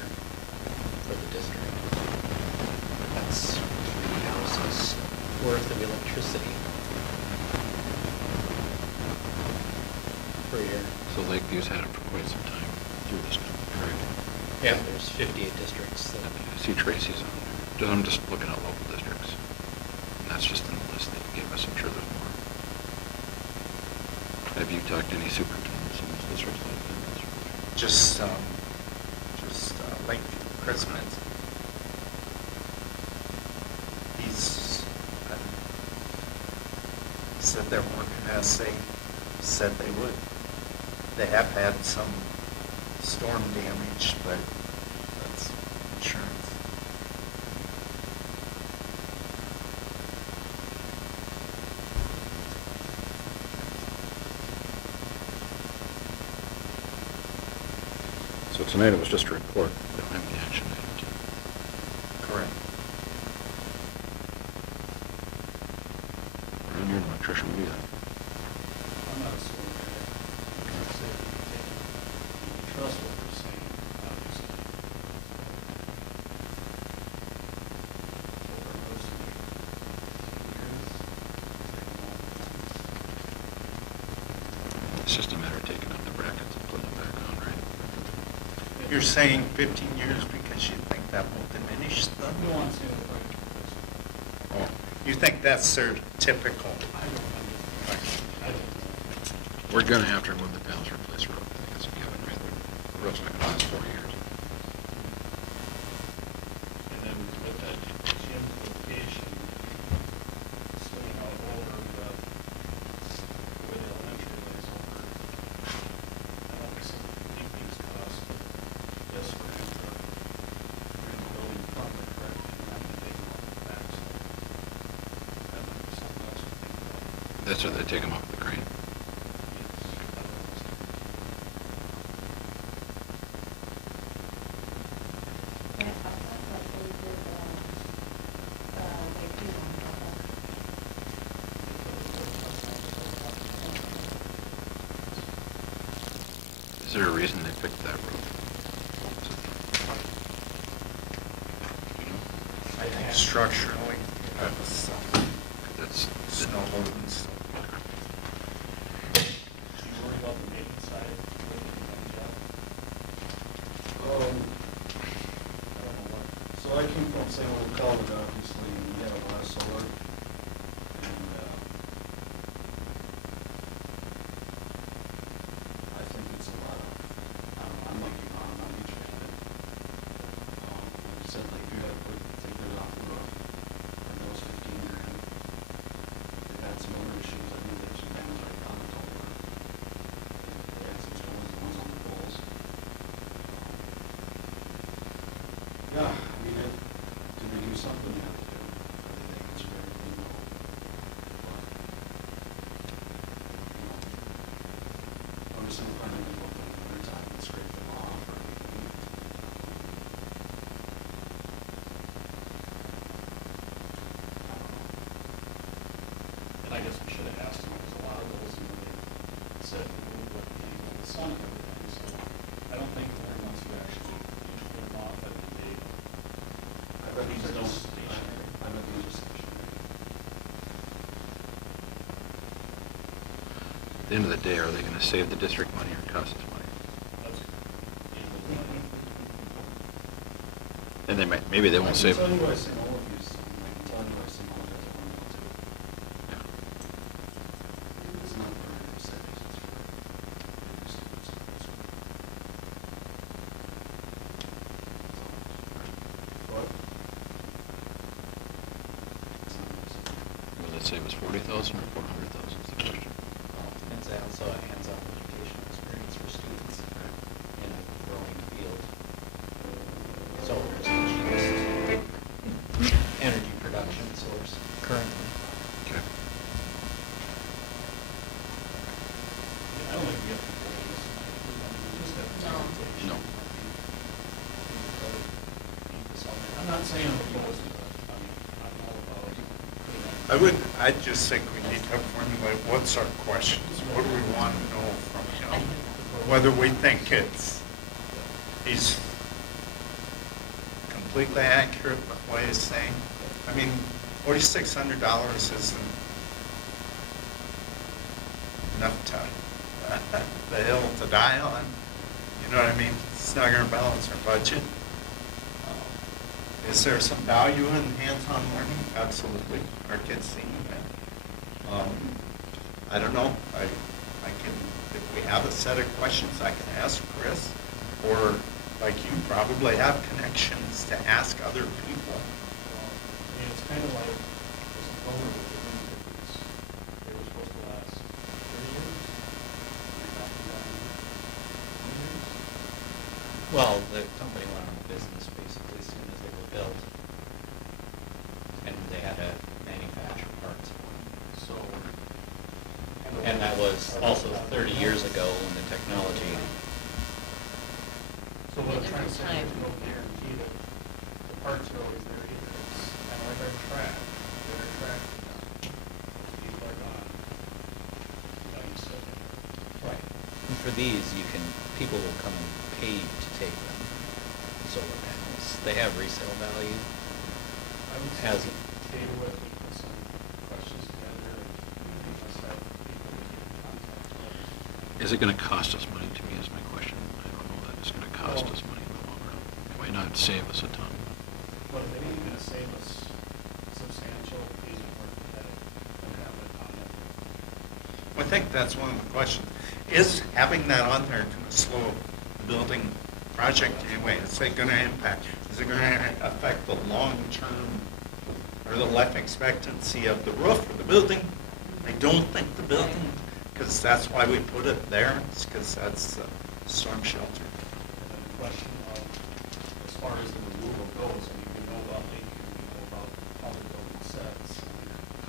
for the district. That's 3 houses worth of electricity per year. So Lakeview's had it for quite some time through this period. Yeah, there's 58 districts that. I see Tracy's on there. I'm just looking at local districts. And that's just in the list they gave us. I'm sure there's more. Have you talked to any superintendents in those districts like that? Just like Chris Mintz. He's said they're working as they said they would. They have had some storm damage, but that's insurance. So tonight it was just a report. We don't have any action items. Correct. Ron, you're an electrician, what do you think? I'm not a sewer guy. I can't say that you can trust what they're saying, obviously. So we're mostly It's just a matter of taking out the brackets and putting them back on, right? You're saying 15 years because you think that will diminish the... We don't want to say that right. Oh, you think that's their typical... I don't. We're gonna have to remove the panels, replace roof. I think it's a given, right? The roof's not gonna last 4 years. And then with that gym location, swinging out over the, where the elementary lays over, I don't think some big things cost, but yes, we're going to build in front of it, correct? And not the big one on the back, so that might be something else to think about. That's where they take them off the crane. Yeah, I thought like they did, like you Is there a reason they picked that roof? You know? I think structurally, that was That's, snow loading stuff. Do you worry about the maintenance side of the job? I don't know what, so I came from St. Louis College, obviously, and we had a lot of solar. And, I think it's a lot of, I don't know, I'm like you, I'm not huge fan of it. Like you said, like, if you had to take it off the roof, and that was 15 grand. They've had some other issues, I think there's some damage already done to the roof. They had some stones, the ones on the poles. Yeah, I mean, do they do something? Yeah, they do. I think they answer everything, no. But, obviously, we're probably gonna go through another time and scrape them off or anything. I don't know. And I guess we should have asked them, because a lot of those, you know, they said remove what came from the sun and everything, so I don't think that once you actually put them off, I think they, I bet these these are don't just stationary. I bet these are stationary. at the end of the day, are they gonna save the district money or cost us money? That's the end of the line. And they might, maybe they won't save. I can tell you why St. Olaf used something, I can tell you why St. Olaf has a window too. Yeah. It's not for any savings, it's for, they just do it so. What? It's not for savings. Will it save us 40,000 or 400,000 is the question. It's also a hands-on educational experience for students in a growing field. Solar is the cheapest energy production source currently. Okay. Yeah, I don't think we have to go into this. not saying I'm opposed to it. I mean, I'm all about, I'd just think we need to formulate what's our questions, what do we want to know from him? Whether we think he's completely accurate with what he's saying. I mean, $4,600 isn't enough to, the hill to die on. You know what I mean? It's not gonna balance our budget. Is there some value in hands-on learning? Absolutely. Our kids seeing that. I don't know. I can, if we have a set of questions, I can ask Chris, or like you probably have connections to ask other people. I mean, it's kind of like, there's a program with the wind turbines. They were supposed to last 30 years. They're not done 20 years. Well, the company went out of business basically as soon as they were built. And they had to manufacture parts for them. So. And that was also 30 years ago when the technology, So what I'm trying to say, there's no guarantee that the parts are always there either. It's kind of like our track. When our track is done, those people are gone. Now you sit there. right. And for these, people will come and pay to take them, solar panels. They have resale value. I would say, Has table it, we put some questions together, and we must have people we can contact. Is it gonna cost us money, to me, is my question. I don't know that it's gonna cost us money in the long run. It might not save us a ton. But if it ain't gonna save us substantial, fees and work, then have it on it. I think that's one of the questions. Is having that on there going to slow the building project anyway? Is it going to impact? Is it going to affect the long-term or the life expectancy of the roof or the building? I don't think the building, because that's why we put it there. It's because that's the storm shelter. And then the question of, as far as the removal goes, I mean, we know about Lincoln, we know about how the building sets.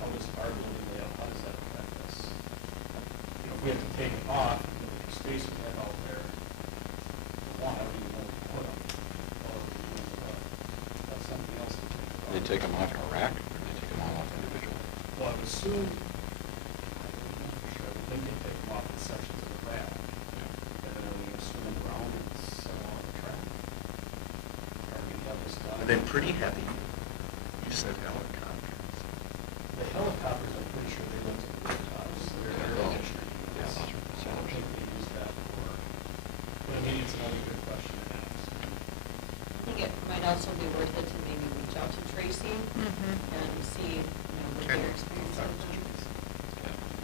How does our building layout, how does that affect us? You know, if we have to take it off, the space we have out there, one, I don't even know what to put them. Or that's something else to think about. They take them off in a rack, or they take them all off individually? Well, I would assume, I don't know for sure, I would think they take them off in sections of the rack. And then we swim them around and set them on the track. Or we have this done. Are they pretty heavy? You said helicopters. The helicopters, I'm pretty sure they went to the rooftops. They're air conditioning Yeah, units. those are So I don't think they use that for, but I mean, it's another good question to ask. I think it might also be worth it to maybe reach out to Tracy and see, what Okay. their experience is.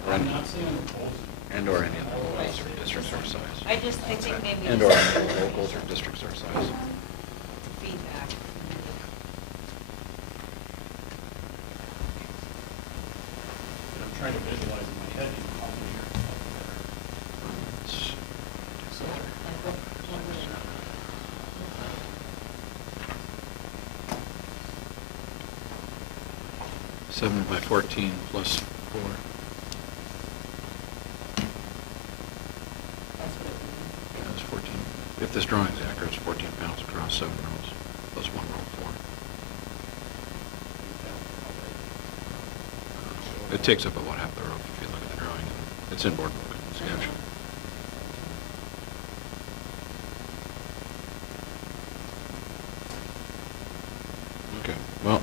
I'm not saying I'm opposed. And/or any other locals or districts our size. I think maybe. And/or just any other locals or districts our size. Feedback. And I'm trying to visualize in my head, how many are up there. It's- So, Seven by 14 plus 4. That's what it would be. Yeah, it's 14. If this drawing is accurate, it's 14 panels across 7 rows, plus 1 row of 4. It takes up about half the roof if you look at the drawing. It's in board book, it's captioned. Okay, well,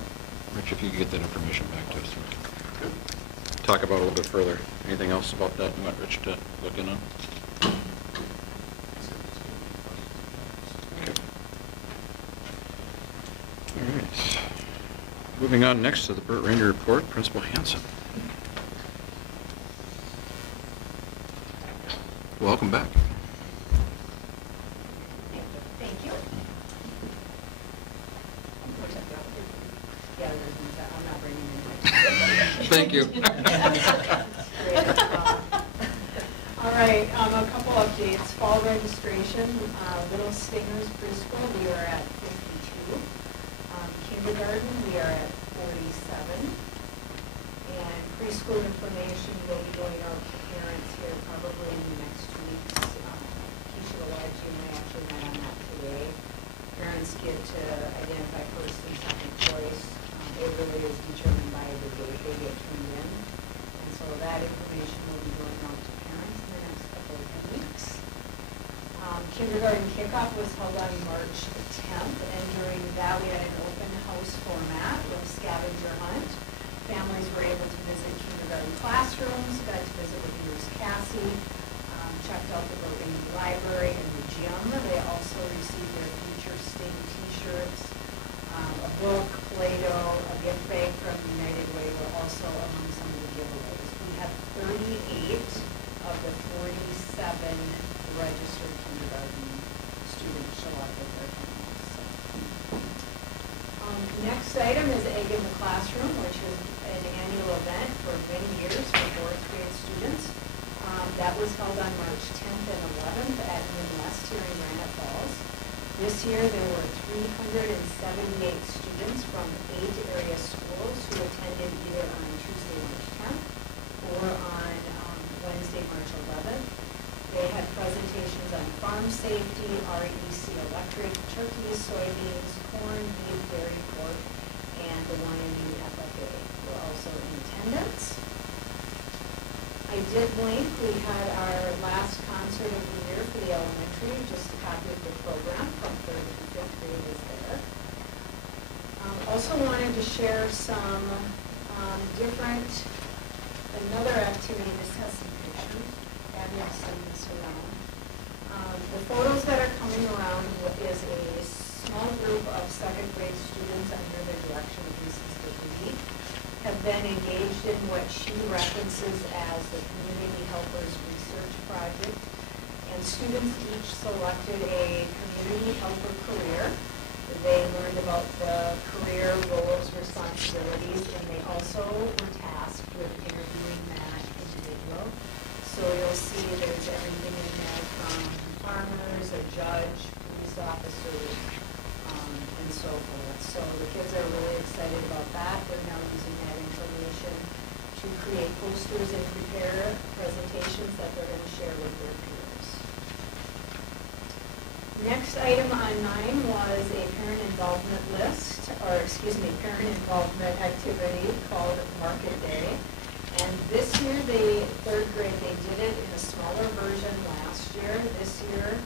Rich, if you could get that information back to us, we can talk about it a little bit further. Anything else about that you want Rich to look in on? Okay. All right. Moving on next to the Burt Ranger report, Principal Hanson. Welcome back. Thank you. Yeah, I'm not bringing in. Thank you. All right, a couple updates. Fall registration, Little Stingers preschool, we are at 52. Kindergarten, we are at 47. And preschool information will be going out to parents here probably in the next 2 weeks. Keisha Elijah and I actually met on that today. Parents get to identify first and second Kindergarten kickoff was held on March 10th, and during that we had an open house format with scavenger hunt. Families were able to visit kindergarten classrooms, got to visit with Nurse Cassie, checked out the Burbank Library and the gym. They also received their Future State t-shirts, a book, Play-Doh, a gift bag from United Way were also among some of the giveaways. We had 38 of the 47 registered kindergarten students show up with their families. Next item is Egg in the Classroom, which is an annual event for many years for fourth grade students. That was held on March 10th and 11th at Midwest here in Granite Falls. This year there were 378 students from 8 area schools who attended either on Tuesday, March 10th or on Wednesday, March 11th. They had presentations on farm safety, REC electric, turkeys, soybeans, corn, beef, dairy, pork, and the YMU FFA were also in attendance. I did link, we had our last concert of the year for the elementary, just a copy of the program from 3rd to 5th grade is there. Also wanted to share some another activity. This has some pictures. Abby, I'll send this around. The photos that are coming around is a small group of 2nd grade students under the direction of Mrs. DeVee have been engaged in what she references as the Community Helpers Research Project. And students each selected a community helper career. They learned about the career roles, responsibilities, and they also were tasked with interviewing that individual. So you'll see there's everything in there from farmers, a judge, police officers, and so forth. So the kids are really excited about that. They're now using that information to create posters and prepare presentations that they're going to share with their peers. Next item on 9 was a parent involvement parent involvement activity called Market Day. And this year, 3rd grade, they did it in a smaller version last year. This year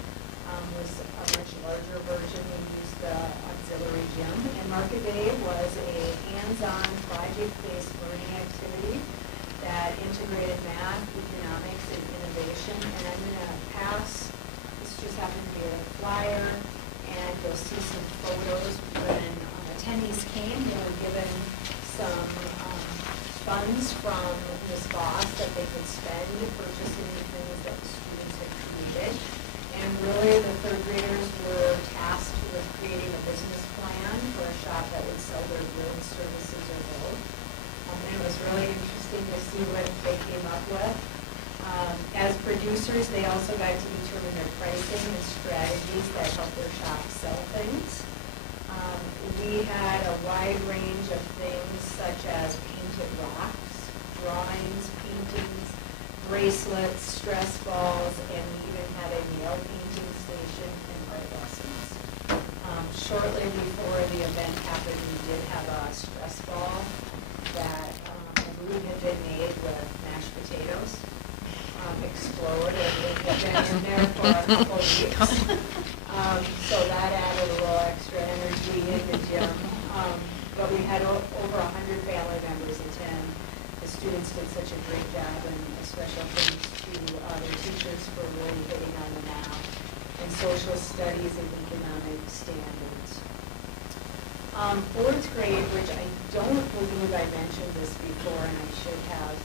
was a much larger version. We used the auxiliary gym. And Market Day was a hands-on, project-based learning activity that integrated math, economics, and innovation. And I'm going to pass, this just happened to be a flyer, and you'll see some photos. When attendees came, they were given some funds from Ms. Voss that they could spend purchasing the things that the students had created. And really, the 3rd graders were tasked with creating a business plan for a shop that would sell their goods, services, or both. And it was really interesting to see what they came up with. As producers, they also got to determine their pricing and strategies that help their shop sell things. We had a wide range of things such as painted rocks, drawings, paintings, bracelets, stress balls, and we even had a nail painting station and art lessons. Shortly before the event happened, we did have a stress ball that I believe had been made with mashed potatoes explode, and it had been in there for a couple of weeks. So that added a little extra energy in the gym. But we had over 100 family members attend. The students did such a great job, and a special thanks to their teachers for really hitting on the math and social studies and economic standards. 4th grade, which I don't believe I mentioned this before, and I should have.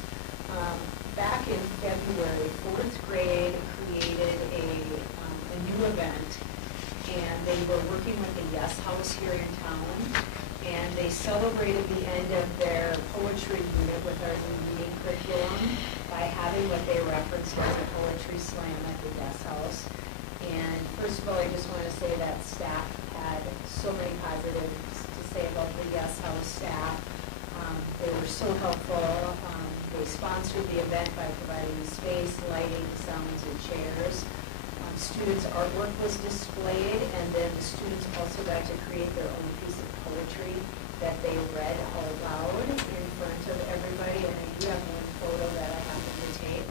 Back in February, 4th grade created a new event, and they were working with the Yes House here in town, and they celebrated the end of their poetry unit with our new reading curriculum by having what they referenced as a poetry slam at the Yes House. And first of all, I just want to say that staff had so many positives to say about the Yes House staff. They were so helpful. They sponsored the event by providing space, lighting, sounds, and chairs. Students' artwork was displayed, and then the students also got to create their own piece of poetry that they read out loud in front of everybody. And I do have one photo that I happened to take.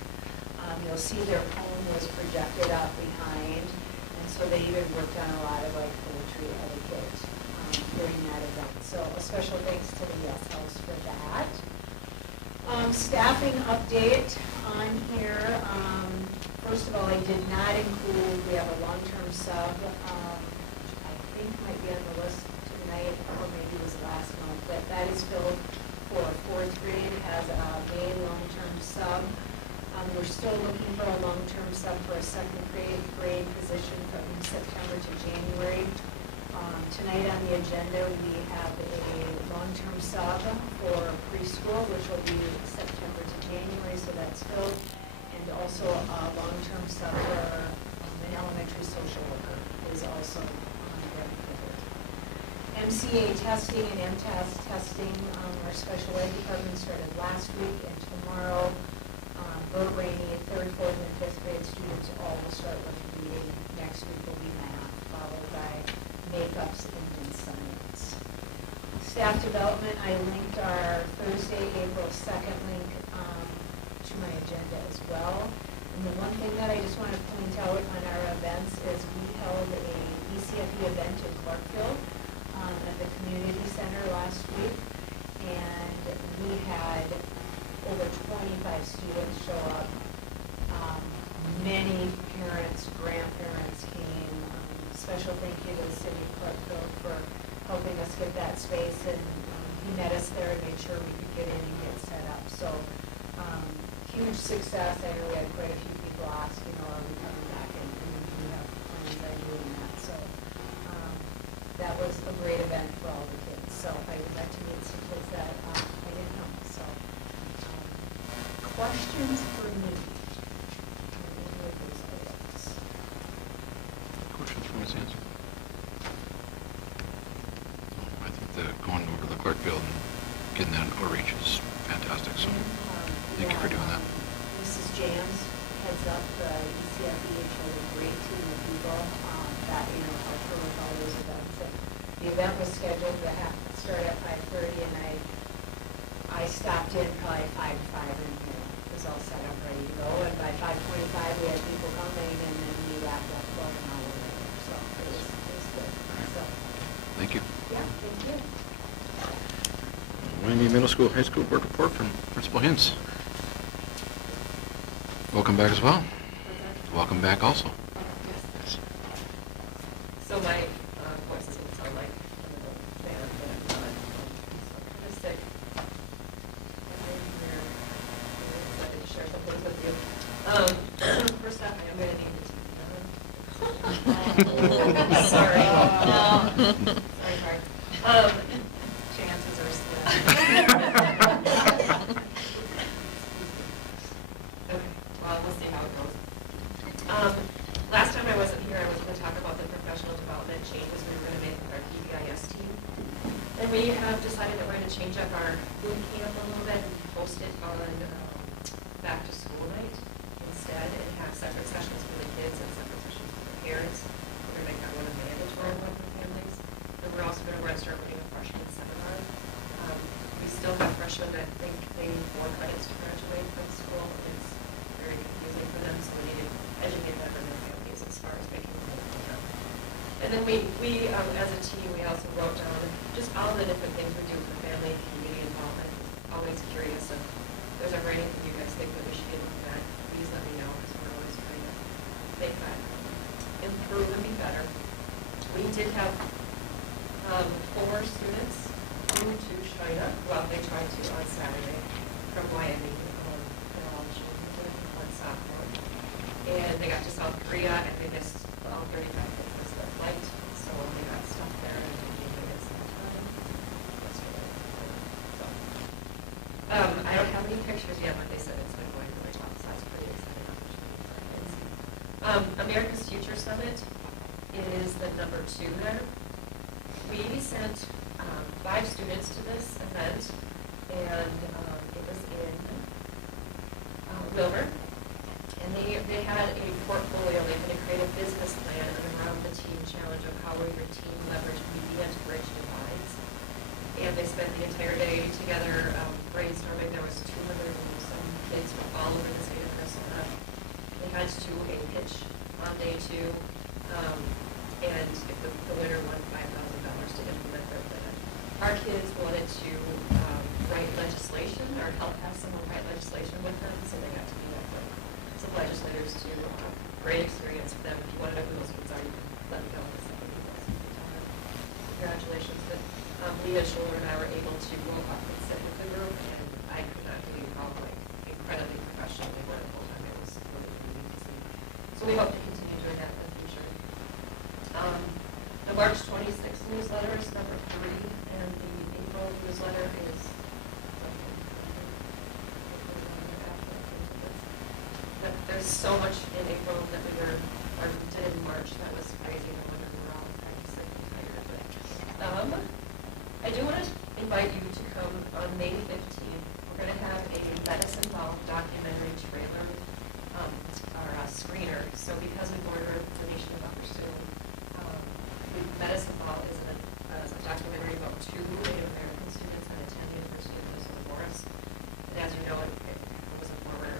You'll see their poem was projected out behind, and So they even worked on a lot of like poetry etiquette during that event. So a special thanks to the Yes House for that. Staffing update on here. First of all, I did not include, we have a long-term sub, I think might be on the list tonight, or maybe it was last month, but that is filled for fourth grade as a main long-term sub. We're still looking for a long-term sub for a second grade position from September to January. Tonight on the agenda, we have a long-term sub for preschool, which will be September to January, so that's filled. And also a long-term sub for an elementary social worker is also very filled. MCA testing and MTS testing, our special ed department started last week, and tomorrow, Bert Rainey, 3rd, 4th, and 5th grade students all will start with reading. Next week will be math, followed by makeups and science. Staff development, I linked our Thursday, April 2nd link to my agenda as well. And the one thing that I just want to point out on our events is we held a ECFE event in Clarkville at the community center last week, and we had over 25 students show up. Many parents, grandparents came. Special thank you to the city of Clarkville for helping us get that space, and he met us there and made sure we could get in and get set up. So huge success. I know we had quite a few people ask, are we coming back, and we have plans on doing that. So that was a great event for all the kids. So I would like to meet some kids that I didn't know. So questions for me? Any of those items? Questions from Ms. Hanson? I think that going over to the Clarkfield and getting that outreach is fantastic, so thank you for doing that. Mrs. Jans heads up the ECFE, showed a great team of people that, helped her with all those events. And the event was scheduled to start at 5:30, and I stopped in probably 5 to 5, and it was all set up, ready to go. And by 5:25, we had people coming, and then we wrapped up about an hour later. So it was good. So, Thank you. yeah, thank you. Wyoming Middle School, High School Board Report from Principal Hintz. Welcome back as well. Welcome back also. So my voice doesn't sound like a fan, but I'm not. I'm kind of sick. I'm here. I'm excited to share some things with you. First off, I am going to need the TV. Sorry. No. Sorry. Chances are slim. Okay. Well, we'll see how it goes. Last time I wasn't here, I was going to talk about the professional development changes we were going to make with our PBIS team. And we have decided that we're going to change up our boot camp a little bit and host it on back to school night instead, and have separate sessions for the kids and separate sessions for the parents. We're going to make that one a mandatory one for families. And we're also going to start running a freshman seminar. We still have freshmen that think they need 4 credits to graduate from school. It's very confusing for them, so we need to educate them and their families as far as making the whole program. And then we as a team, we also wrote down just all the different things we do for family and community involvement. Always curious if there's ever anything you guys think that we should get looking at, please let me know, because we're always trying to make that improve and be better. We did have 4 students due to China, well, they tried to on Saturday from Miami, they're all children, one sophomore. And they got to South Korea and they missed all 35 minutes of the flight, so they got stuck there and they missed that time. I don't have any pictures yet, but they said it's been going really well, so that's pretty exciting opportunity for our kids. America's Future Summit is the number 2 there. We sent 5 students to this event, and it was in Wilbur. And they had a portfolio. They had to create a business plan around the team challenge of how will your team leverage media to bridge divides. And they spent the entire day together brainstorming. There was 200 and some kids from all over the state of Minnesota. They had to do a pitch on day 2. And if the winner won $5,000 to implement their plan. Our kids wanted to write legislation or help have someone write legislation with them, so they got to meet up with some legislators to great experience for them. If you want to know who those kids are, you can let me know in a second. Congratulations. But Leah Schuler and I were able to go up and sit with the group, and I could not believe how incredibly professional they were the whole time. It was really neat to see. So we hope to continue doing that in the future. The March 26th newsletter is number 3, and the April newsletter is there's so much in April that we did in March that was crazy. No wonder we were all kind of sick and tired. But I do want to invite you to come on May 15th. We're going to have a Medicine Ball documentary trailer or a screener. So because we border the nation of Upper Sioux, Medicine Ball is a documentary about 2 Native American students at a 10 University of Minnesota Morris. And as you know, it was a former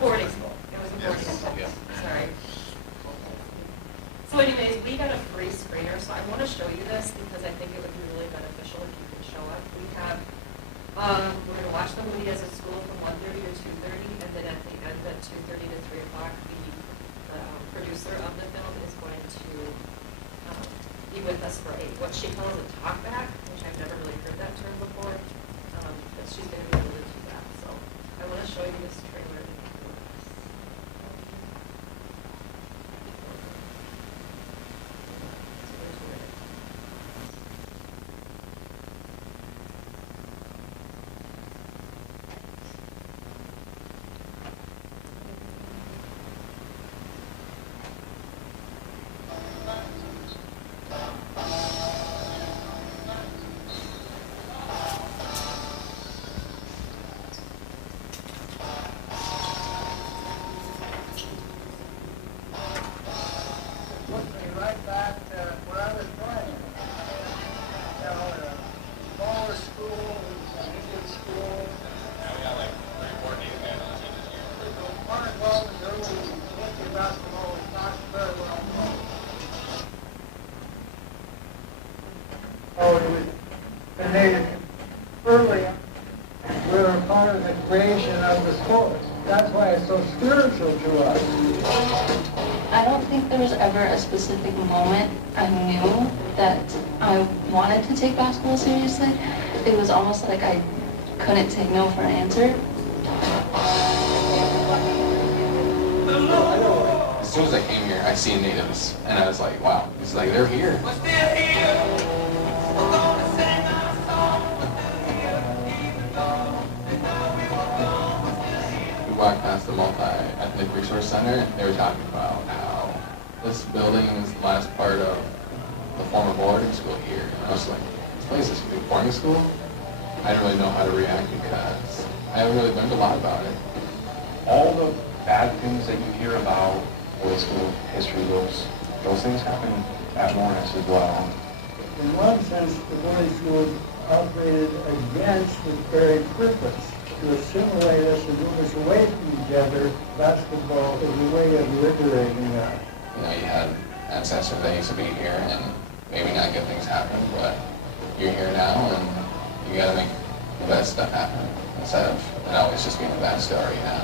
boarding school. It was a boarding school. Yeah. Sorry. So anyways, we got a free screener, so I want to show you this because I think it would be really beneficial if you could show up. We have, we're going to watch the movie as a school from 1:30 to 2:30, and then at the end at 2:30 to 3 o'clock, the producer of the film is going to be with us for what she calls a talk back, which I've never really heard that term before, but she's going to be able to do that. So I want to show you this trailer. Earlier, we were part of the creation of the sport. That's why it's so spiritual to us. I don't think there was ever a specific moment I knew that I wanted to take basketball seriously. It was almost like I couldn't take no for an answer. As soon as I came here, I seen natives, and I was like, wow, it's like they're here. We walked past the multi-ethnic resource center, and they were talking about how this building is the last part of the former boarding school here. And I was like, this place is a boarding school? I didn't really know how to react because I haven't really learned a lot about it. All the bad things that you hear about boarding school history books, those things happen at Morris as well. In one sense, the boarding schools operated against its very purpose, to assimilate us and move us away from each other. Basketball is a way of liberating that. You know, you had ancestors that used to be here and maybe not good things happen, but you're here now and you gotta make the best stuff happen instead of it always just being a bad story, you know?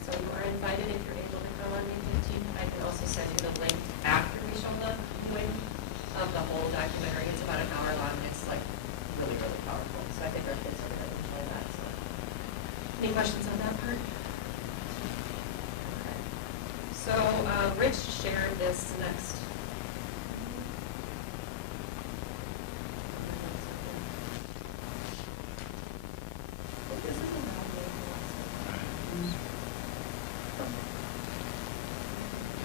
So you are invited if you're able to come on May 15th. I can also send you the link after we show the viewing of the whole documentary. It's about an hour long. It's like really, really powerful. So I think our kids are going to enjoy that. So. Any questions on that part? Okay. So Rich shared this next.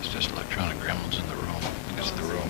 It's just electronic gremlins in the room. It's the room.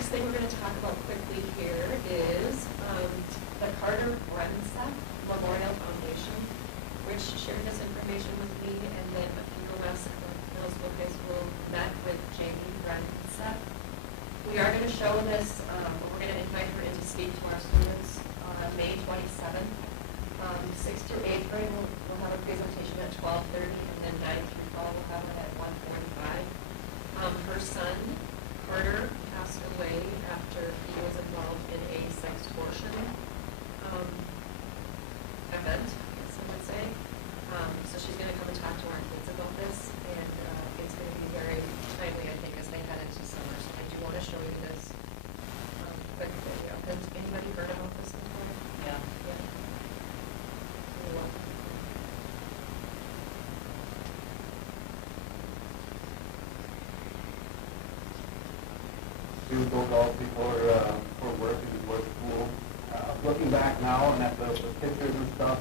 next thing we're gonna talk about quickly here is the Carter Brensek Memorial Foundation, which shared this information with me, and then Apico West Middle School, High School met with Jamie Brensek. We are gonna show this, we're gonna invite her in to speak to our students on May 27th. 6th through 8th grade will have a presentation at 12:30, and then 9th through 12 will have it at 1:45. Her son, Carter, passed away after he was involved in a sextortion event, I guess I would say. So she's going to come and talk to our kids about this, and it's going to be very timely, I think, as they head into summer. So I do want to show you this quick video. Has anybody heard about this before? Yeah. You're welcome. Do both all before work and before school. Looking back now and at the pictures and stuff,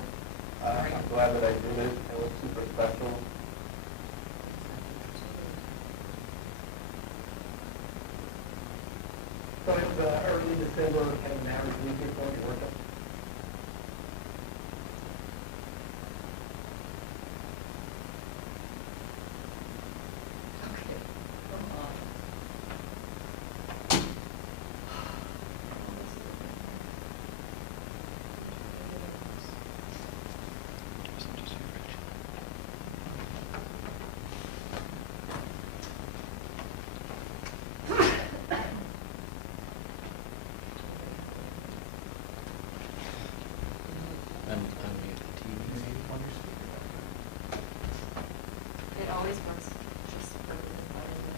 I'm glad that I did it. It was super special. So it was early December, kind of an average week or so, you work up. Okay, come on. Unmute the TV maybe on your speaker. It always works just perfectly better than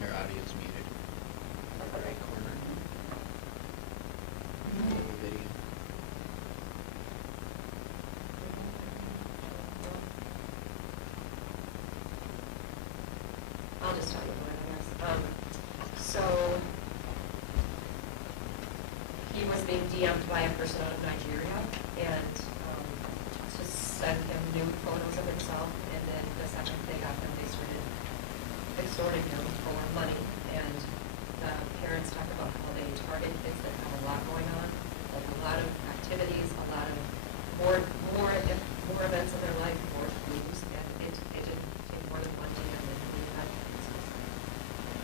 Your audio's muted. Upper right corner. Little video. I'll just tell you what it is. So he was being DM'd by a person out of Nigeria, and to send him nude photos of himself, and then the second they got them, they started extorting him for money. And the parents talk about how they target kids that have a lot going on, like a lot of activities, a lot of more events in their life, more to lose, and it didn't take more than one DM and we had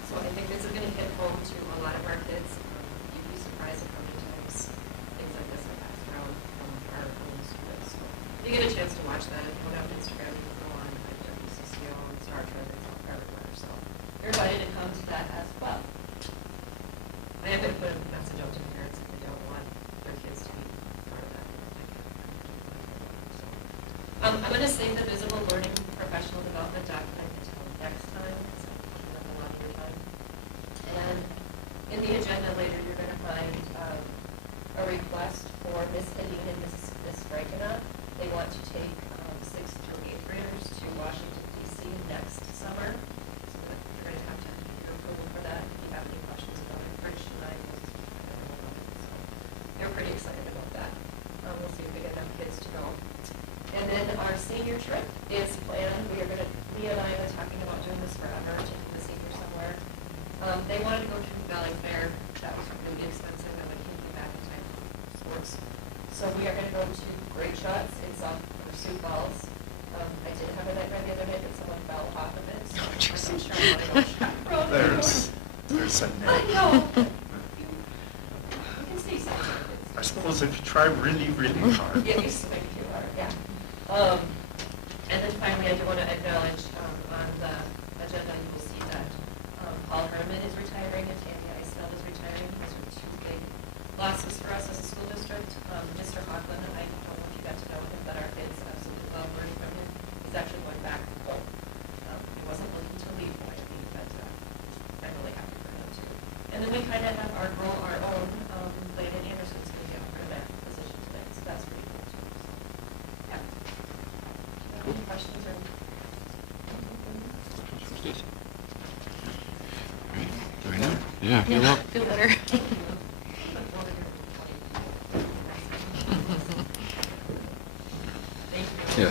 so I think this is going to hit home to a lot of our kids. You'd be surprised at how many times things like this are passed around from our own students. So if you get a chance to watch that, if you don't have Instagram, you can go on WCCO and Star Trek, it's all everywhere. So you're invited to come to that as well. I am going to put a message out to parents if they don't want their kids to be part of that. I'm going to save the visible learning professional development document until next time. And in the agenda later, you're going to find a request for Miss Adine and Miss Frankenot. They want to take 6th through 8th graders to Washington, D.C. next summer. So you're going to have to get your approval for that. If you have any questions about it, Rich and I will so they're pretty excited about that. We'll see if we get enough kids to go. And then our senior trip is planned. Leah and I have been talking about doing this forever, taking the seniors somewhere. They wanted to go to Valley Fair. That was really expensive, and we can't get back in time for sports. So we are going to go to Great Shots in South Pursuit Falls. I did have a nightmare the other night that someone fell off of it, so I'm not sure I want to go chaperone. There's a I net. know. You can see something. I suppose if you try really, really hard. Yeah, you swing too hard, yeah. And then finally, I do want to acknowledge on the agenda, you will see that Paul Herman is retiring and Tammy Eisfeld is retiring. Those are two big losses for us as a school district. Mr. Hockland, I don't know if you got to know him, but our kids absolutely love learning from him. He's actually going back home. He wasn't looking to leave Whitby, but I'm really happy for him too. And then we kind of have our grow our own. Landon Anderson's going to get for that position today, so that's pretty cool too. So, yeah. Any questions or? Stacy? Very nice. Yeah, feel well. Feel better.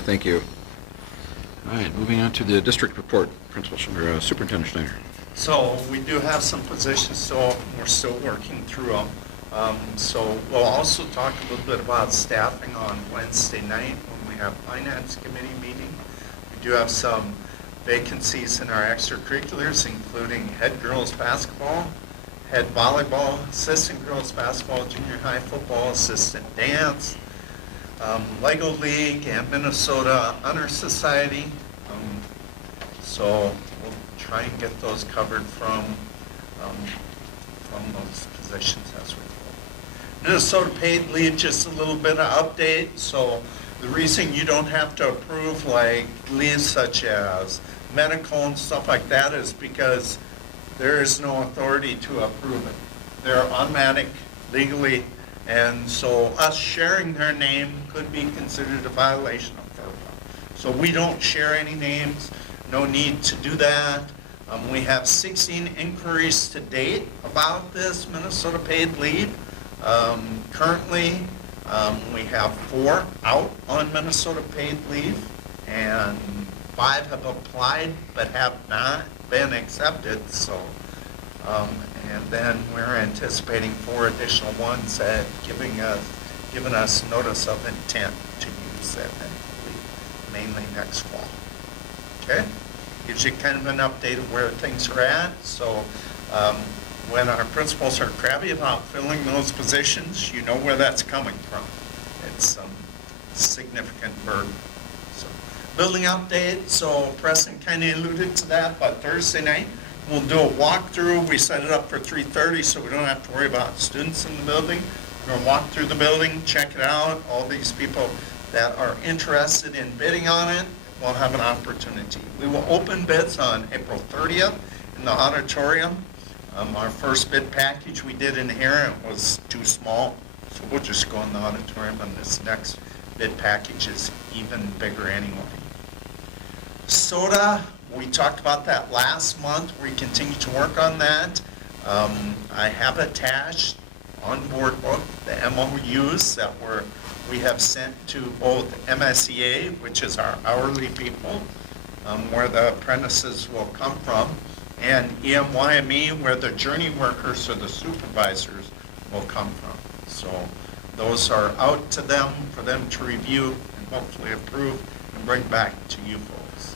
thank you. All right, moving on to the district report, Superintendent Schneider. So we do have some positions, so we're still working through them. So we'll also talk a little bit about staffing on Wednesday night when we have Finance Committee meeting. We do have some vacancies in our extracurriculars, including head girls basketball, head volleyball, assistant girls basketball, junior high football, assistant dance, Lego League, and Minnesota Honor Society. So we'll try and get those covered from those positions as we go. Minnesota paid leave, just a little bit of update. So the reason you don't have to approve like leaves such as medical and stuff like that is because there is no authority to approve it. They're automatic legally, and so us sharing their name could be considered a violation of FERPA. So we don't share any names, no need to do that. We have 16 inquiries to date about this Minnesota paid leave. Currently, we have 4 out on Minnesota paid leave, and 5 have applied but have not been accepted. So, and then we're anticipating 4 additional ones that giving us notice of intent to use that leave, mainly next fall. Okay, gives you kind of an update of where things are at. So. When our principals are crabby about filling those positions, you know where that's coming from. It's significant burden. So, building update, so Preston kind of alluded to that, but Thursday night we'll do a walkthrough. We set it up for 3:30 so we don't have to worry about students in the building. We're going to walk through the building, check it out. All these people that are interested in bidding on it will have an opportunity. We will open bids on April 30th in the auditorium. Our first bid package we did in here, it was too small, so we'll just go in the auditorium, and this next bid package is even bigger anyway. SOTA, we talked about that last month. We continue to work on that. I have attached on board book the MOUs that we have sent to both MSEA, which is our hourly people, where the apprentices will come from, and EMYME, where the journey workers or the supervisors will come from. So those are out to them for them to review and hopefully approve and bring back to you folks.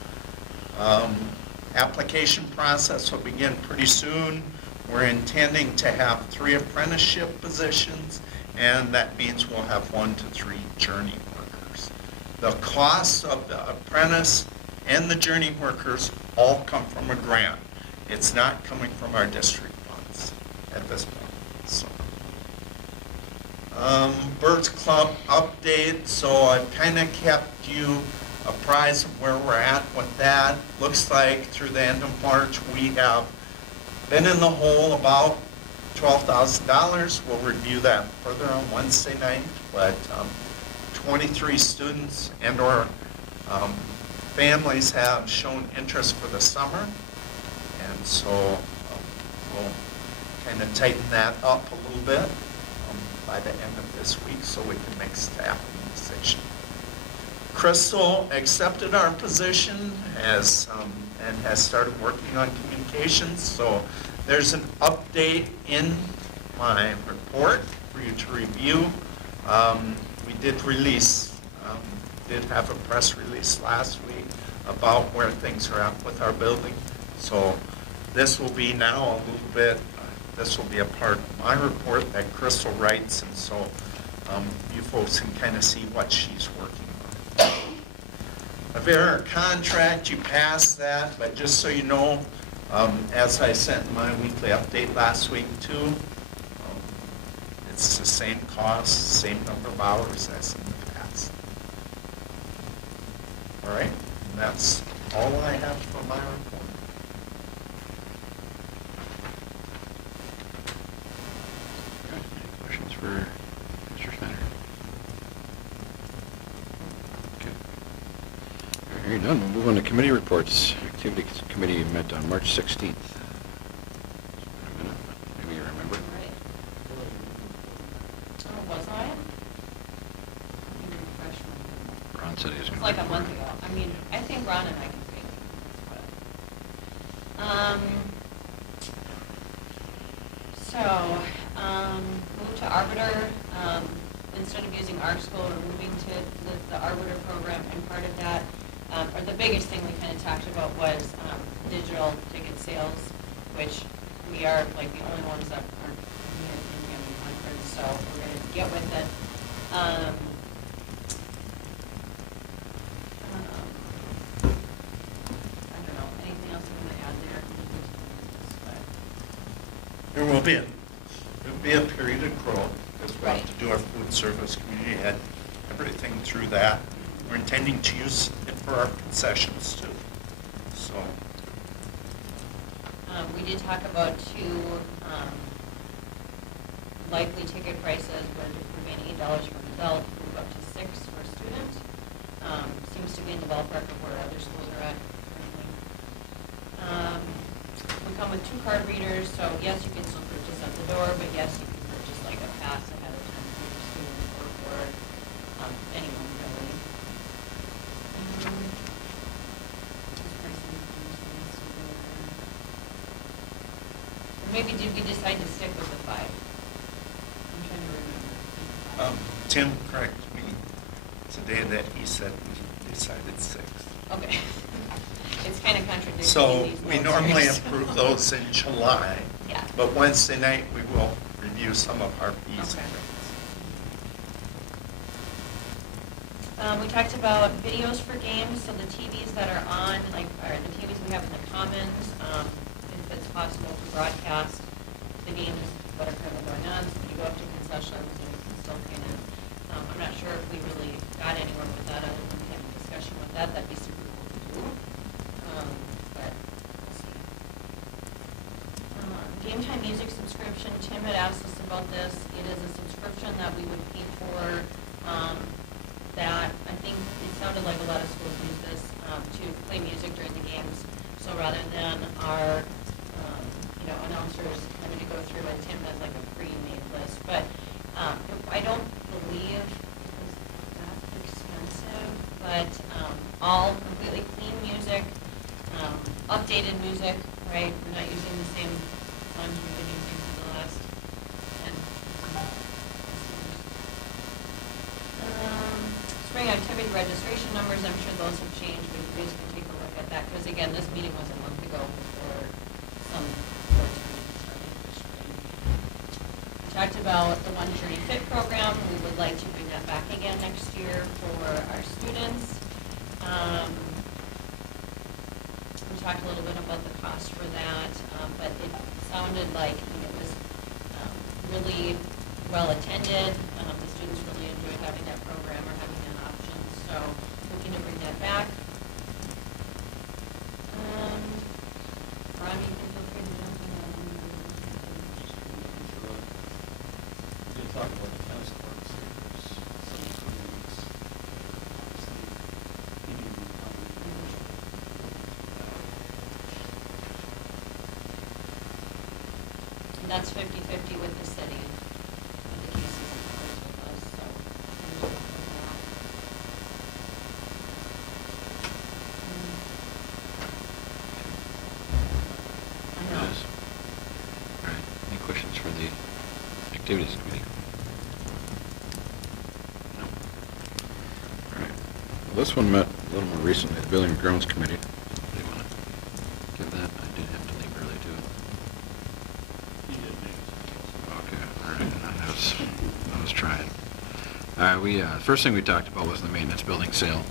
Application process will begin pretty soon. We're intending to have 3 apprenticeship positions, and that means we'll have 1 to 3 journey workers. The cost of the apprentice and the journey workers all come from a grant. It's not coming from our district funds at this point. So, Birds Club update. So I've kind of kept you apprised of where we're at with that. Looks like through the end of March we have been in the hole about $12,000. We'll review that further on Wednesday night. But 23 students and or families have shown interest for the summer. And so we'll kind of tighten that up a little bit by the end of this week so we can make staff a decision. Crystal accepted our position and has started working on communications. So there's an update in my report for you to review. We did have a press release last week about where things are at with our building. So this will be now a little bit, this will be a part of my report that Crystal writes, and so you folks can kind of see what she's working on. A Avera contract, you passed that, but just so you know, as I sent in my weekly update last week too, it's the same cost, same number of hours as in the past. All right, and that's all I have for my report. Any questions for Mr. Schneider? Okay. Hearing none, we'll move on to committee reports. Activity Committee met on March 16th. Maybe you remember. Oh, was I? Ron Ron said he was It's going to. like a month ago. I mean, I think Ron and I can figure it. Move to Arbiter. Instead of using Art School, we're moving to the Arbiter program, and part of that, or the biggest thing we kind of talked about was digital ticket sales, which we are like the only ones that aren't in Concord, so we're going to get with it. I don't know, anything else you want to add there? There will be a period of growth, because we'll have to do our food service, community ed, everything through that. We're intending to use it for our concessions too, so. We did talk about two likely ticket prices, would remain $8 for adult, move up to $6 for student. Seems to be in the ballpark of where other schools are at currently. We come with 2 card readers, so yes, you can still purchase at the door, but yes, you can purchase like a pass ahead of time for your student or for anyone really. Or maybe did we decide to stick with the 5? I'm trying to remember. Tim, correct me, today that he said we decided 6. Okay. It's kind of contradictory. So these we notes normally here. approve those in July. Yeah. But Wednesday night, we will review some of our fees. Okay. We talked about videos for games, so the TVs that are on, like, or the TVs we have in the commons, if it's possible to broadcast the games that are currently going on, so you go up to concessions and you can still kind of, I'm not sure if we really got anywhere with that, other than we had a discussion with that, that'd be super cool to do. But we'll see. Game time music subscription, Tim had asked us about this. It is a subscription that we would pay for, that I think it sounded like a lot of schools use this to play music during the games. So rather than our, announcers having to go through it, Tim has like a pre-made list. But I don't believe it was that expensive, but all completely clean music, updated music, right? We're not using the same songs we've been using for the last 10 Spring activity registration numbers, I'm sure those have changed, but you guys can take a look at that, because again, this meeting was a month ago before some boards meetings started for spring. We talked about the One Journey Fit program. We would like to bring that back again next year for our students. We talked a little bit about the cost for that, but it sounded like it was really well attended. The students really enjoyed having that program or having that option, so looking to bring that back. Ron, you can feel free to jump in. We did talk about the tennis courts, there's some improvements. And that's 50-50 with the city, and the Casey's of course with us, so. I know. Yes. All right, any questions for the activities committee? No. All right, well, this one met a little more recently, the Building and Grounds Committee. Do you want to give that? I did have to leave early too. He did make it. Okay, all right, I was trying. All right, the first thing we talked about was the maintenance building sale.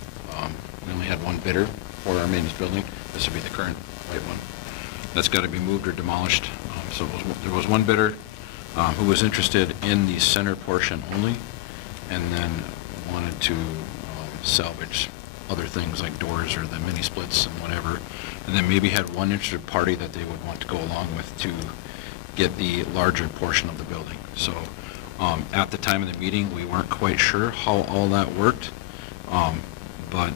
We only had one bidder for our maintenance building. This would be the current white one. That's got to be moved or demolished. So there was one bidder who was interested in the center portion only, and then wanted to salvage other things like doors or the mini splits and whatever, and then maybe had one interested party that they would want to go along with to get the larger portion of the building. So at the time of the meeting, we weren't quite sure how all that worked, but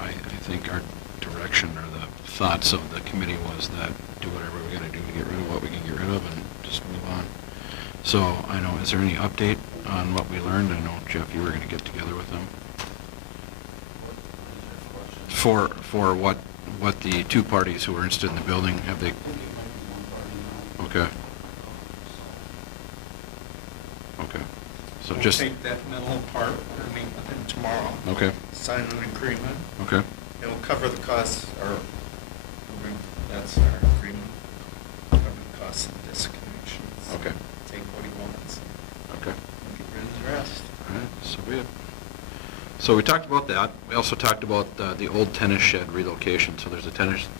I think our direction or the thoughts of the committee was that do whatever we got to do to get rid of what we can get rid of and just move on. So I know, is there any update on what we learned? I know, Jeff, you were going to get together with them. Well, For what the two parties who are interested in the building, have they? I think it might be one party now. Okay, okay. So We'll just, take that middle part, or meet with him tomorrow. okay, Sign an agreement. okay, It'll cover the costs, or, that's our agreement, cover the costs of disconnections. okay, Take what he wants, okay. get rid of the rest. All right, so be it. So we talked about that. We also talked about the old tennis shed relocation. So there's the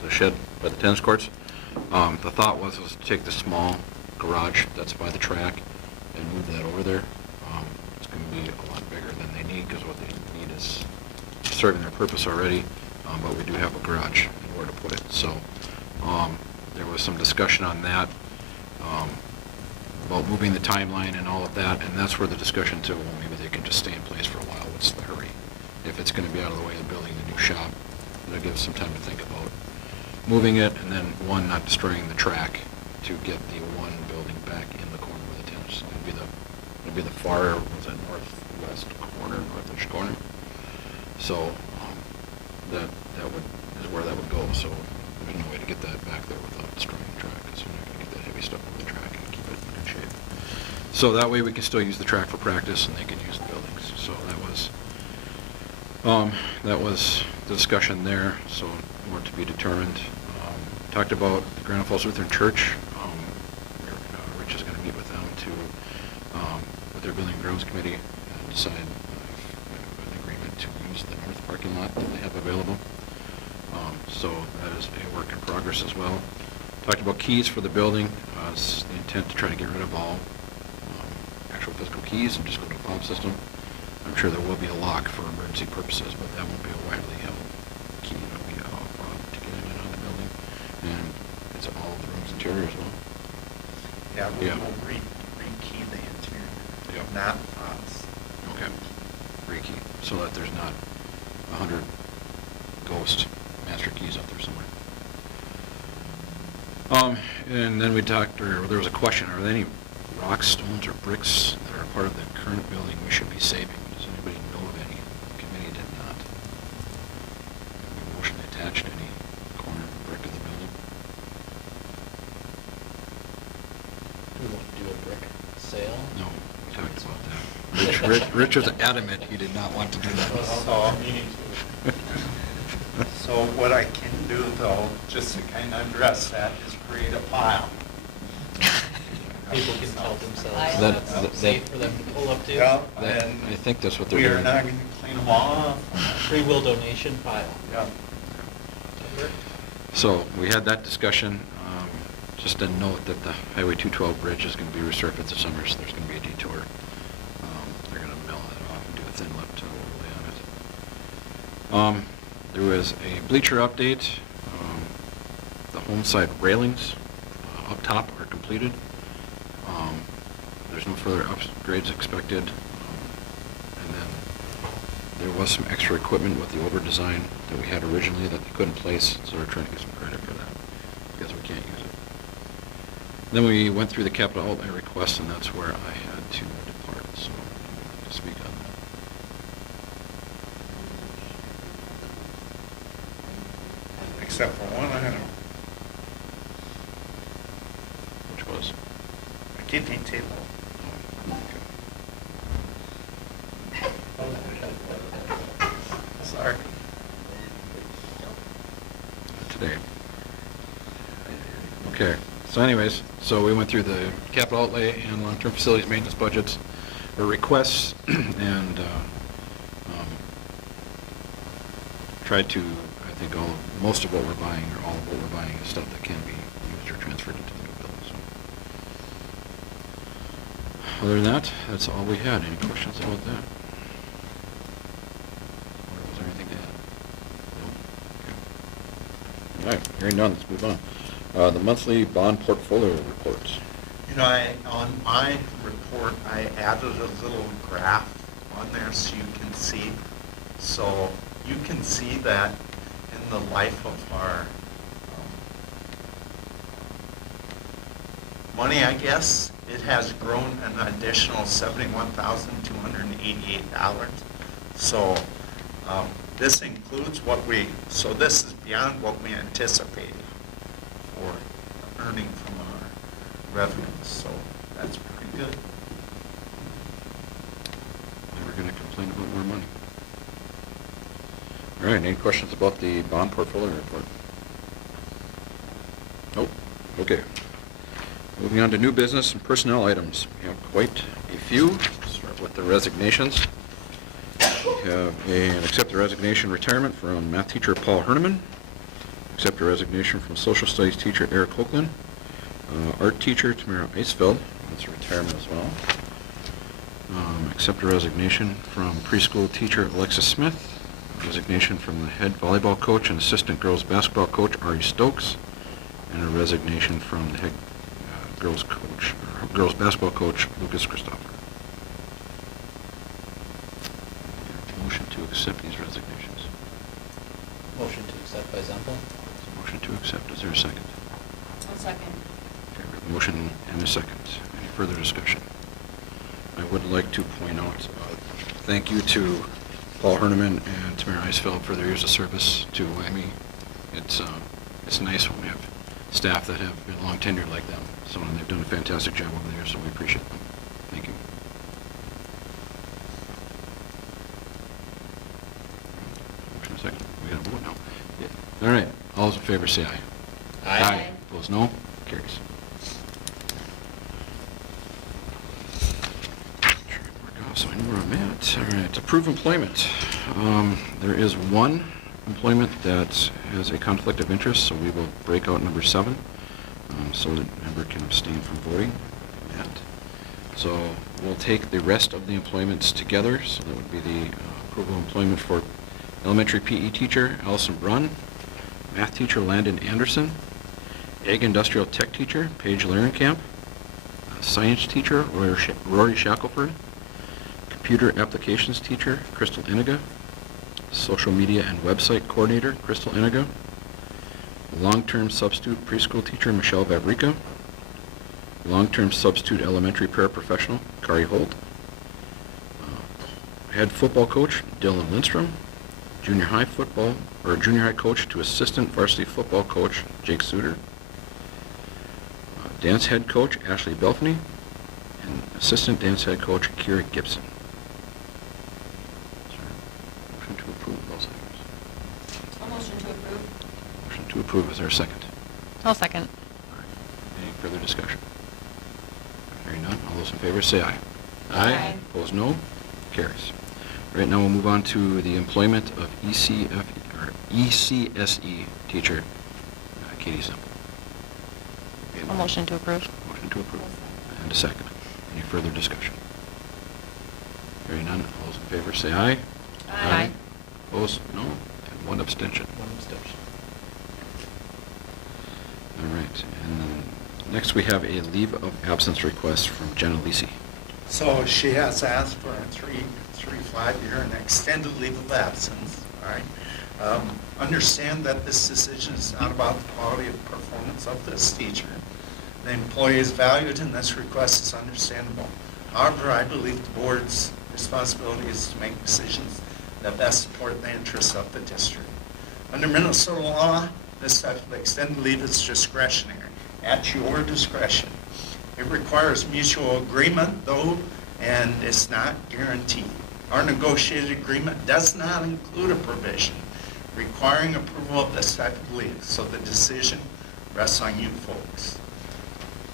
shed by the tennis courts. The thought was to take the small garage that's by the track and move that over there. It's going to be a lot bigger than they need because what they need is serving their purpose already, but we do have a garage and where to put it. So there was some discussion on that. About moving the timeline and all of that, and that's where the discussion to, well, maybe they can just stay in place for a while. What's the hurry? If it's going to be out of the way of building the new shop, it'll give us some time to think about moving it, and then, one, not destroying the track to get the one building back in the corner where the tennis. It'll be the far, was it northwest corner, northish corner? So that is where that would go. So there's no way to get that back there without destroying the track, because you're not going to get that heavy stuff over the track and keep it in good shape. So that way we can still use the track for practice, and they can use the buildings. So that was the discussion there. So more to be determined. Talked about the Grand Falls Lutheran Church. Rich is going to meet with them to with their Building and Grounds Committee and decide an agreement to use the north parking lot that they have available. So that is a work in progress as well. Talked about keys for the building. It's the intent to try to get rid of all actual physical keys and just go to a fob system. I'm sure there will be a lock for emergency purposes, but that won't be a widely held key. It'll be a fob to get in and out of the building. And it's all of the rooms interior as well. Yeah, we'll re-key the interior, Yep. not fobs. Okay. Rekey, so that there's not 100 ghost master keys out there somewhere. And then we talked, or there was a question, are there any rocks, stones, or bricks that are part of the current building we should be saving? Does anybody know of any? The committee did not. Have we emotionally attached any corner brick of the building? Do we want to do a brick sale? No, we talked about that. Rich was adamant he did not want to do that. So what I can do, though, just to kind of address that, is create a pile. People can tell themselves That- that's safe for them to pull up to. Yeah, That- and I think that's what they're we doing. are not going to clean them off. Free will donation pile. Yeah. So we had that discussion. Just a note that the Highway 212 bridge is going to be resurfaced this summer, so there's going to be a detour. They're going to mill it off and do a thin lip to overlay on it. There was a bleacher update. The home side railings up top are completed. There's no further upgrades expected. And then there was some extra equipment with the over design that we had originally that they couldn't place, so we're trying to get some credit for that because we can't use it. Then we went through the capital outlay request, and that's where I had to depart, so to speak on that. Except for one item, Which was? a kidney table. Sorry. Today. Okay, so anyways, so we went through the capital outlay and long-term facilities maintenance budgets, or requests, and tried to, I think, most of what we're buying, or all of what we're buying is stuff that can be used or transferred into the new building, so. Other than that, that's all we had. Any questions about that? Or was there anything to add? No? Okay. All right, hearing none, let's move on. The monthly bond portfolio reports. You know, on my report, I added a little graph on there so you can see. So you can see that in the life of our money, I guess, it has grown an additional $71,288. So This includes what we, so this is beyond what we anticipated for earning from our revenues, so that's pretty good. Never going to complain about more money. All right, any questions about the bond portfolio report? Nope. Okay. Moving on to new business and personnel items. We have quite a few. Start with the resignations. We have an accept the resignation retirement from math teacher Paul Herneman. Accept the resignation from social studies teacher Eric Hoagland. Art teacher Tamara Eisfeld. That's a retirement as well. Accept a resignation from preschool teacher Alexis Smith. Resignation from the head volleyball coach and assistant girls basketball coach Ari Stokes. And a resignation from the head girls basketball coach Lucas Christopher. Motion to accept these resignations. Motion to accept by Zempel. Motion to accept. Is there a second? I'll second. Okay, we have a motion and a second. Any further discussion? I would like to point out, thank you to Paul Herneman and Tamara Eisfeld for their years of service to WAMI. It's nice when we have staff that have been long tenured like them. So they've done a fantastic job over there, so we appreciate them. Thank you. Motion second. We got to vote now. Yeah. All right. All those in favor say aye. Aye. Opposed, no. Carries. So I know where I'm at. All right, approve employment. There is one employment that has a conflict of interest, so we will break out number 7, so that member can abstain from voting. So we'll take the rest of the employments together. So that would be the approval of employment for elementary PE teacher Allison Brunn, math teacher Landon Anderson, Ag Industrial Tech teacher Paige Larenkamp, science teacher Rory Shackelford, computer applications teacher Crystal Iniga, social media and website coordinator Crystal Iniga, long-term substitute preschool teacher Michelle Vavrika, long-term substitute elementary paraprofessional Kari Holt, head football coach Dylan Lindstrom, junior high coach to assistant varsity football coach Jake Suter, dance head coach Ashley Belfany, and assistant dance head coach Kira Gibson. Motion to approve those items. A motion to approve. Motion to approve. Is there a second? I'll second. All right. Any further discussion? Hearing none. All those in favor say aye. Aye. Opposed, no. Carries. All right, now we'll move on to the employment of ECSE teacher Katie Semple. A motion to approve. Motion to approve. And a second. Any further discussion? Hearing none. All those in favor say aye. Aye. Opposed, no. And one abstention. One abstention. All right. And then next we have a leave of absence request from Jenna Lisi. So she has asked for a 5-year and extended leave of absence, all right? Understand that this decision is not about the quality of performance of this teacher. The employee is valued and this request is understandable. However, I believe the board's responsibility is to make decisions that best support the interests of the district. Under Minnesota law, this type of extended leave is discretionary, at your discretion. It requires mutual agreement, though, and it's not guaranteed. Our negotiated agreement does not include a provision requiring approval of this type of leave, so the decision rests on you folks.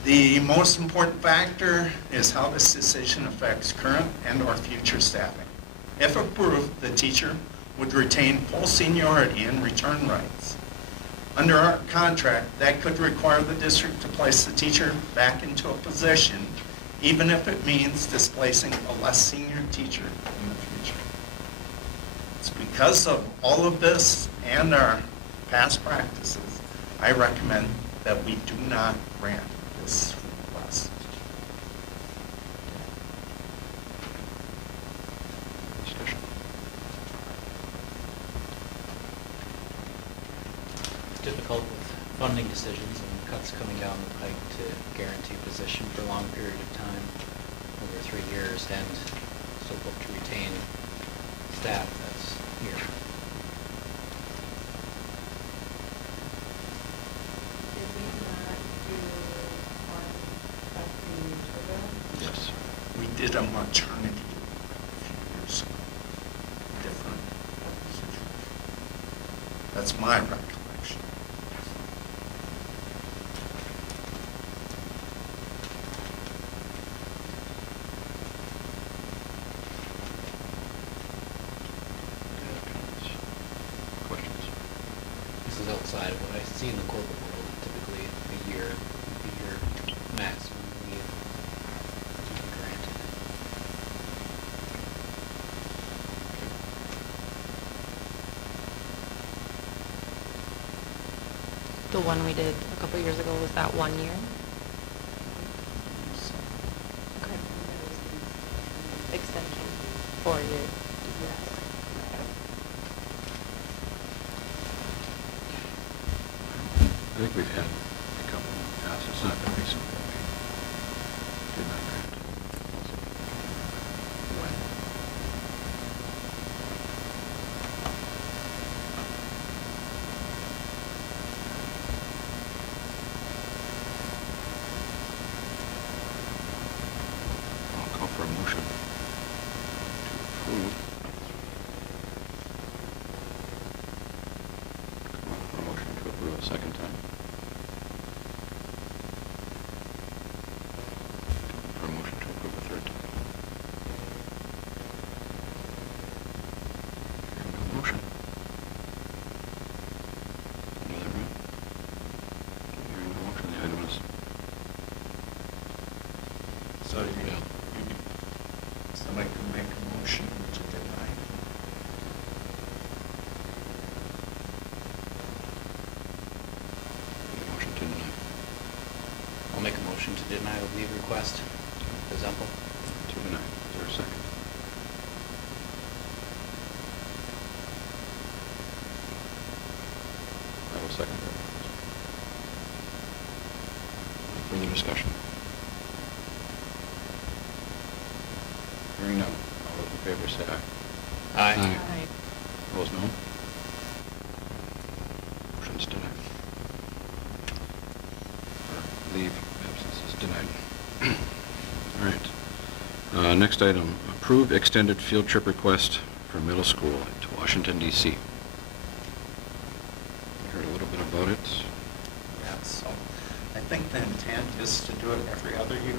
The most important factor is how this decision affects current and or future staffing. If approved, the teacher would retain full seniority and return rights. Under our contract, that could require the district to place the teacher back into a position, even if it means displacing a less senior teacher in the future. It's because of all of this and our past practices, I recommend that we do not grant this request. Discussion. It's difficult with funding decisions and cuts coming down the pike to guarantee position for a long period of time, over 3 years, and still hope to retain staff that's here. did a maternity a few years ago. Different situation. That's my recollection. Questions? This is outside of what I see in the corporate world, typically a year would be your maximum leave to be granted. The one we did a couple years ago, was that 1 year? Okay. Extension, 4 years. I think we've had a couple in the past. It's not been recent that we did not grant. When? I'll call for a motion to approve. Come on, for a motion to approve a second time. For a motion to approve a third time. Hearing no motion. Any other room? Hearing no motion, the item is. So somebody can make a motion to deny. Motion to deny. I'll make a motion to deny the leave request for Zempel. To deny. Is there a second? I will second that. Any further discussion? Hearing none. All those in favor say aye. Aye. Aye. Opposed, no. Motion's denied. Or leave absence is denied. All right. Next item, approve extended field trip request for middle school to Washington, D.C. Heard a little bit about it. Yeah, so I think the intent is to do it every other year.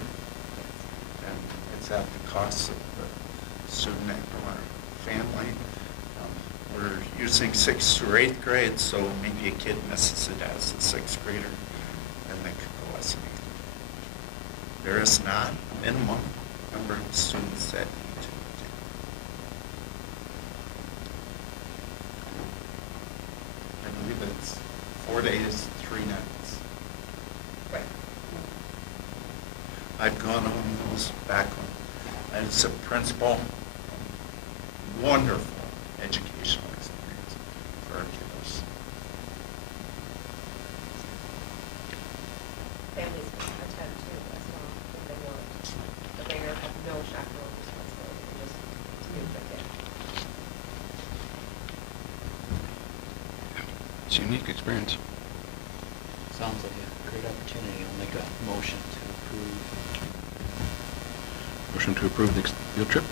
And it's at the cost of the student or family. We're using 6th through 8th grade, so maybe a kid misses it as a 6th grader, then they could go as an 8th. There is not a minimum number of students that need to attend. I believe it's 4 days, 3 nights. Right. I've gone on those back when I was a principal. Wonderful educational experience for our kiddos. Families can attend too as well if they want. But they have no chaperone responsibility, they just do the kid. It's a unique experience. Sounds like a great opportunity. I'll make a motion to approve. Motion to approve the field trip.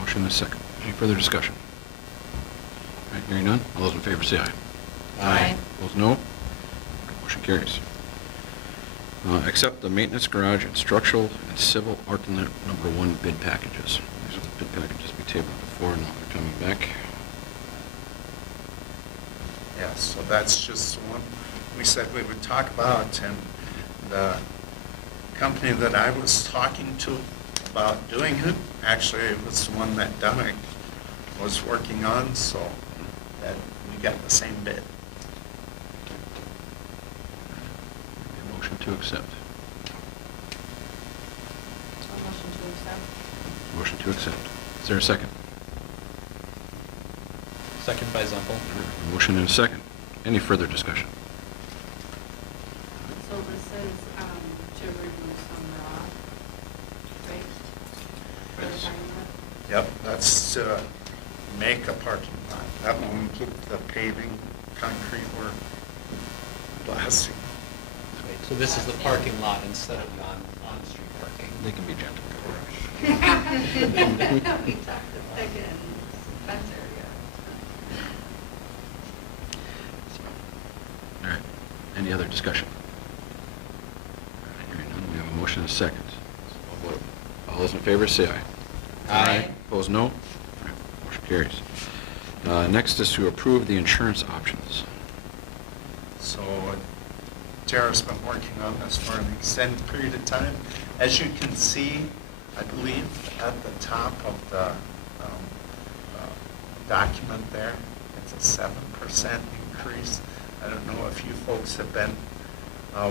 Motion is second. Any further discussion? All right, hearing none. All those in favor say aye. Aye. Opposed, no. Motion carries. Accept the maintenance garage and structural and civil alternate number 1 bid packages. These are the bid packages we tabled before, now they're coming back. Yeah, so that's just one we said we would talk about, and the company that I was talking to about doing it, actually it was the one that Dunnick was working on, so that we got the same bid. A motion to accept. Motion to accept. Motion to accept. Is there a second? Second by Zempel. A motion and a second. Any further discussion? So this is to remove some rock, right? Yes. Yep, that's to make a parking lot. That will include the paving, concrete work, blasting. Right, so this is the parking lot instead of on-street parking. They can be gentle. We talked to Peg and Spencer, yeah. All right. Any other discussion? All right, hearing none, we have a motion and a second. So we'll vote. All those in favor say aye. Aye. Opposed, no. All right, motion carries. Next is to approve the insurance options. So Tara's been working on this for an extended period of time. As you can see, I believe at the top of the document there, it's a 7% increase. I don't know if you folks have been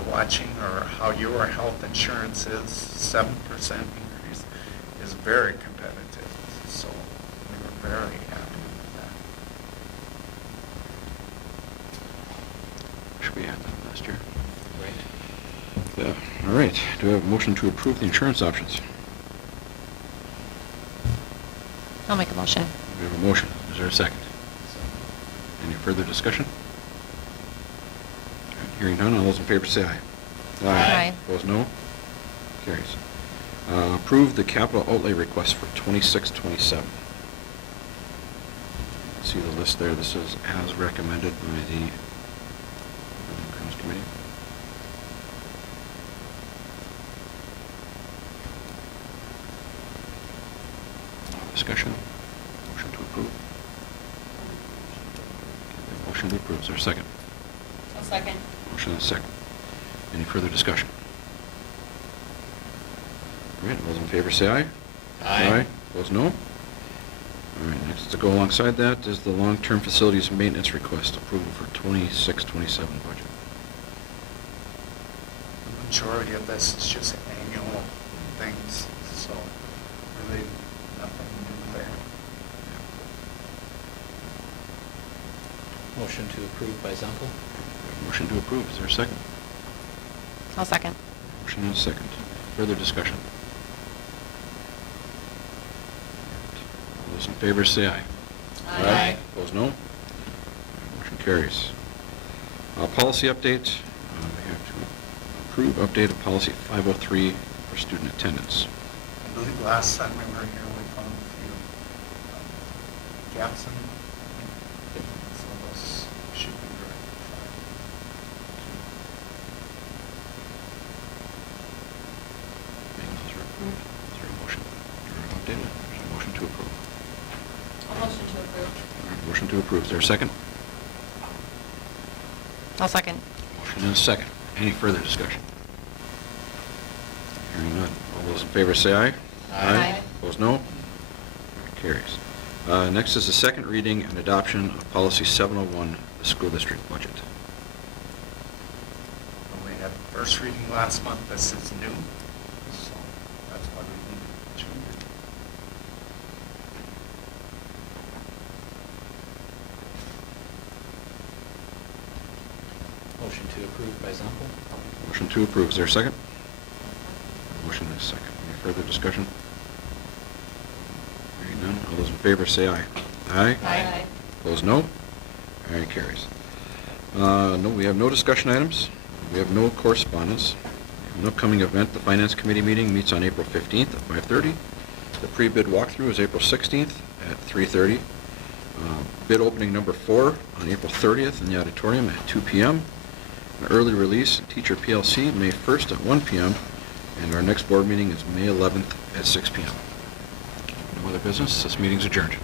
watching or how your health insurance is. 7% increase is very competitive. So we were very happy with that. Should we add that last year? Right. Yeah. All right. Do we have a motion to approve the insurance options? I'll make a motion. We have a motion. Is there a second? Any further discussion? All right, hearing none, all those in favor say aye. Aye. Opposed, no. Carries. Approve the capital outlay request for 26-27. See the list there. This is as recommended by the Building Grounds Committee. Discussion? Motion to approve. Okay, motion to approve. Is there a second? A second. Motion and a second. Any further discussion? All right, all those in favor say aye. Aye. Opposed, no. All right, next to go alongside that is the long-term facilities maintenance request approval for 26-27 budget. The majority of this is just annual things, so really nothing new there. Motion to approve by Zunkel. Motion to approve. Is there a second? I'll second. Motion and a second. Further discussion? All those in favor say aye. Aye. Opposed, no. Motion carries. Policy update. We have to approve update of policy 503 for student attendance. I believe last time we were here, we found a few gaps in it. So those should be rectified. Being those are approved, is there a motion? Or updated? Is there a motion to approve? A motion to approve. All right, motion to approve. Is there a second? I'll second. Motion and a second. Any further discussion? Hearing none. All those in favor say aye. Aye. Opposed, no. Carries. Next is the second reading and adoption of policy 701, the school district budget. We had first reading last month. This is new, so that's why we need to change it. Motion to approve by Zunkel. Motion to approve. Is there a second? Motion and a second. Any further discussion? Hearing none. All those in favor say aye. Aye. Aye. Opposed, no. All right, carries. No, we have no discussion items. We have no correspondence. We have an upcoming event. The Finance Committee meeting meets on April 15th at 5:30. The pre-bid walkthrough is April 16th at 3:30. Bid opening number 4 on April 30th in the auditorium at 2 p.m. An early release and teacher PLC May 1st at 1 p.m. And our next board meeting is May 11th at 6 p.m. No other business. This meeting's adjourned.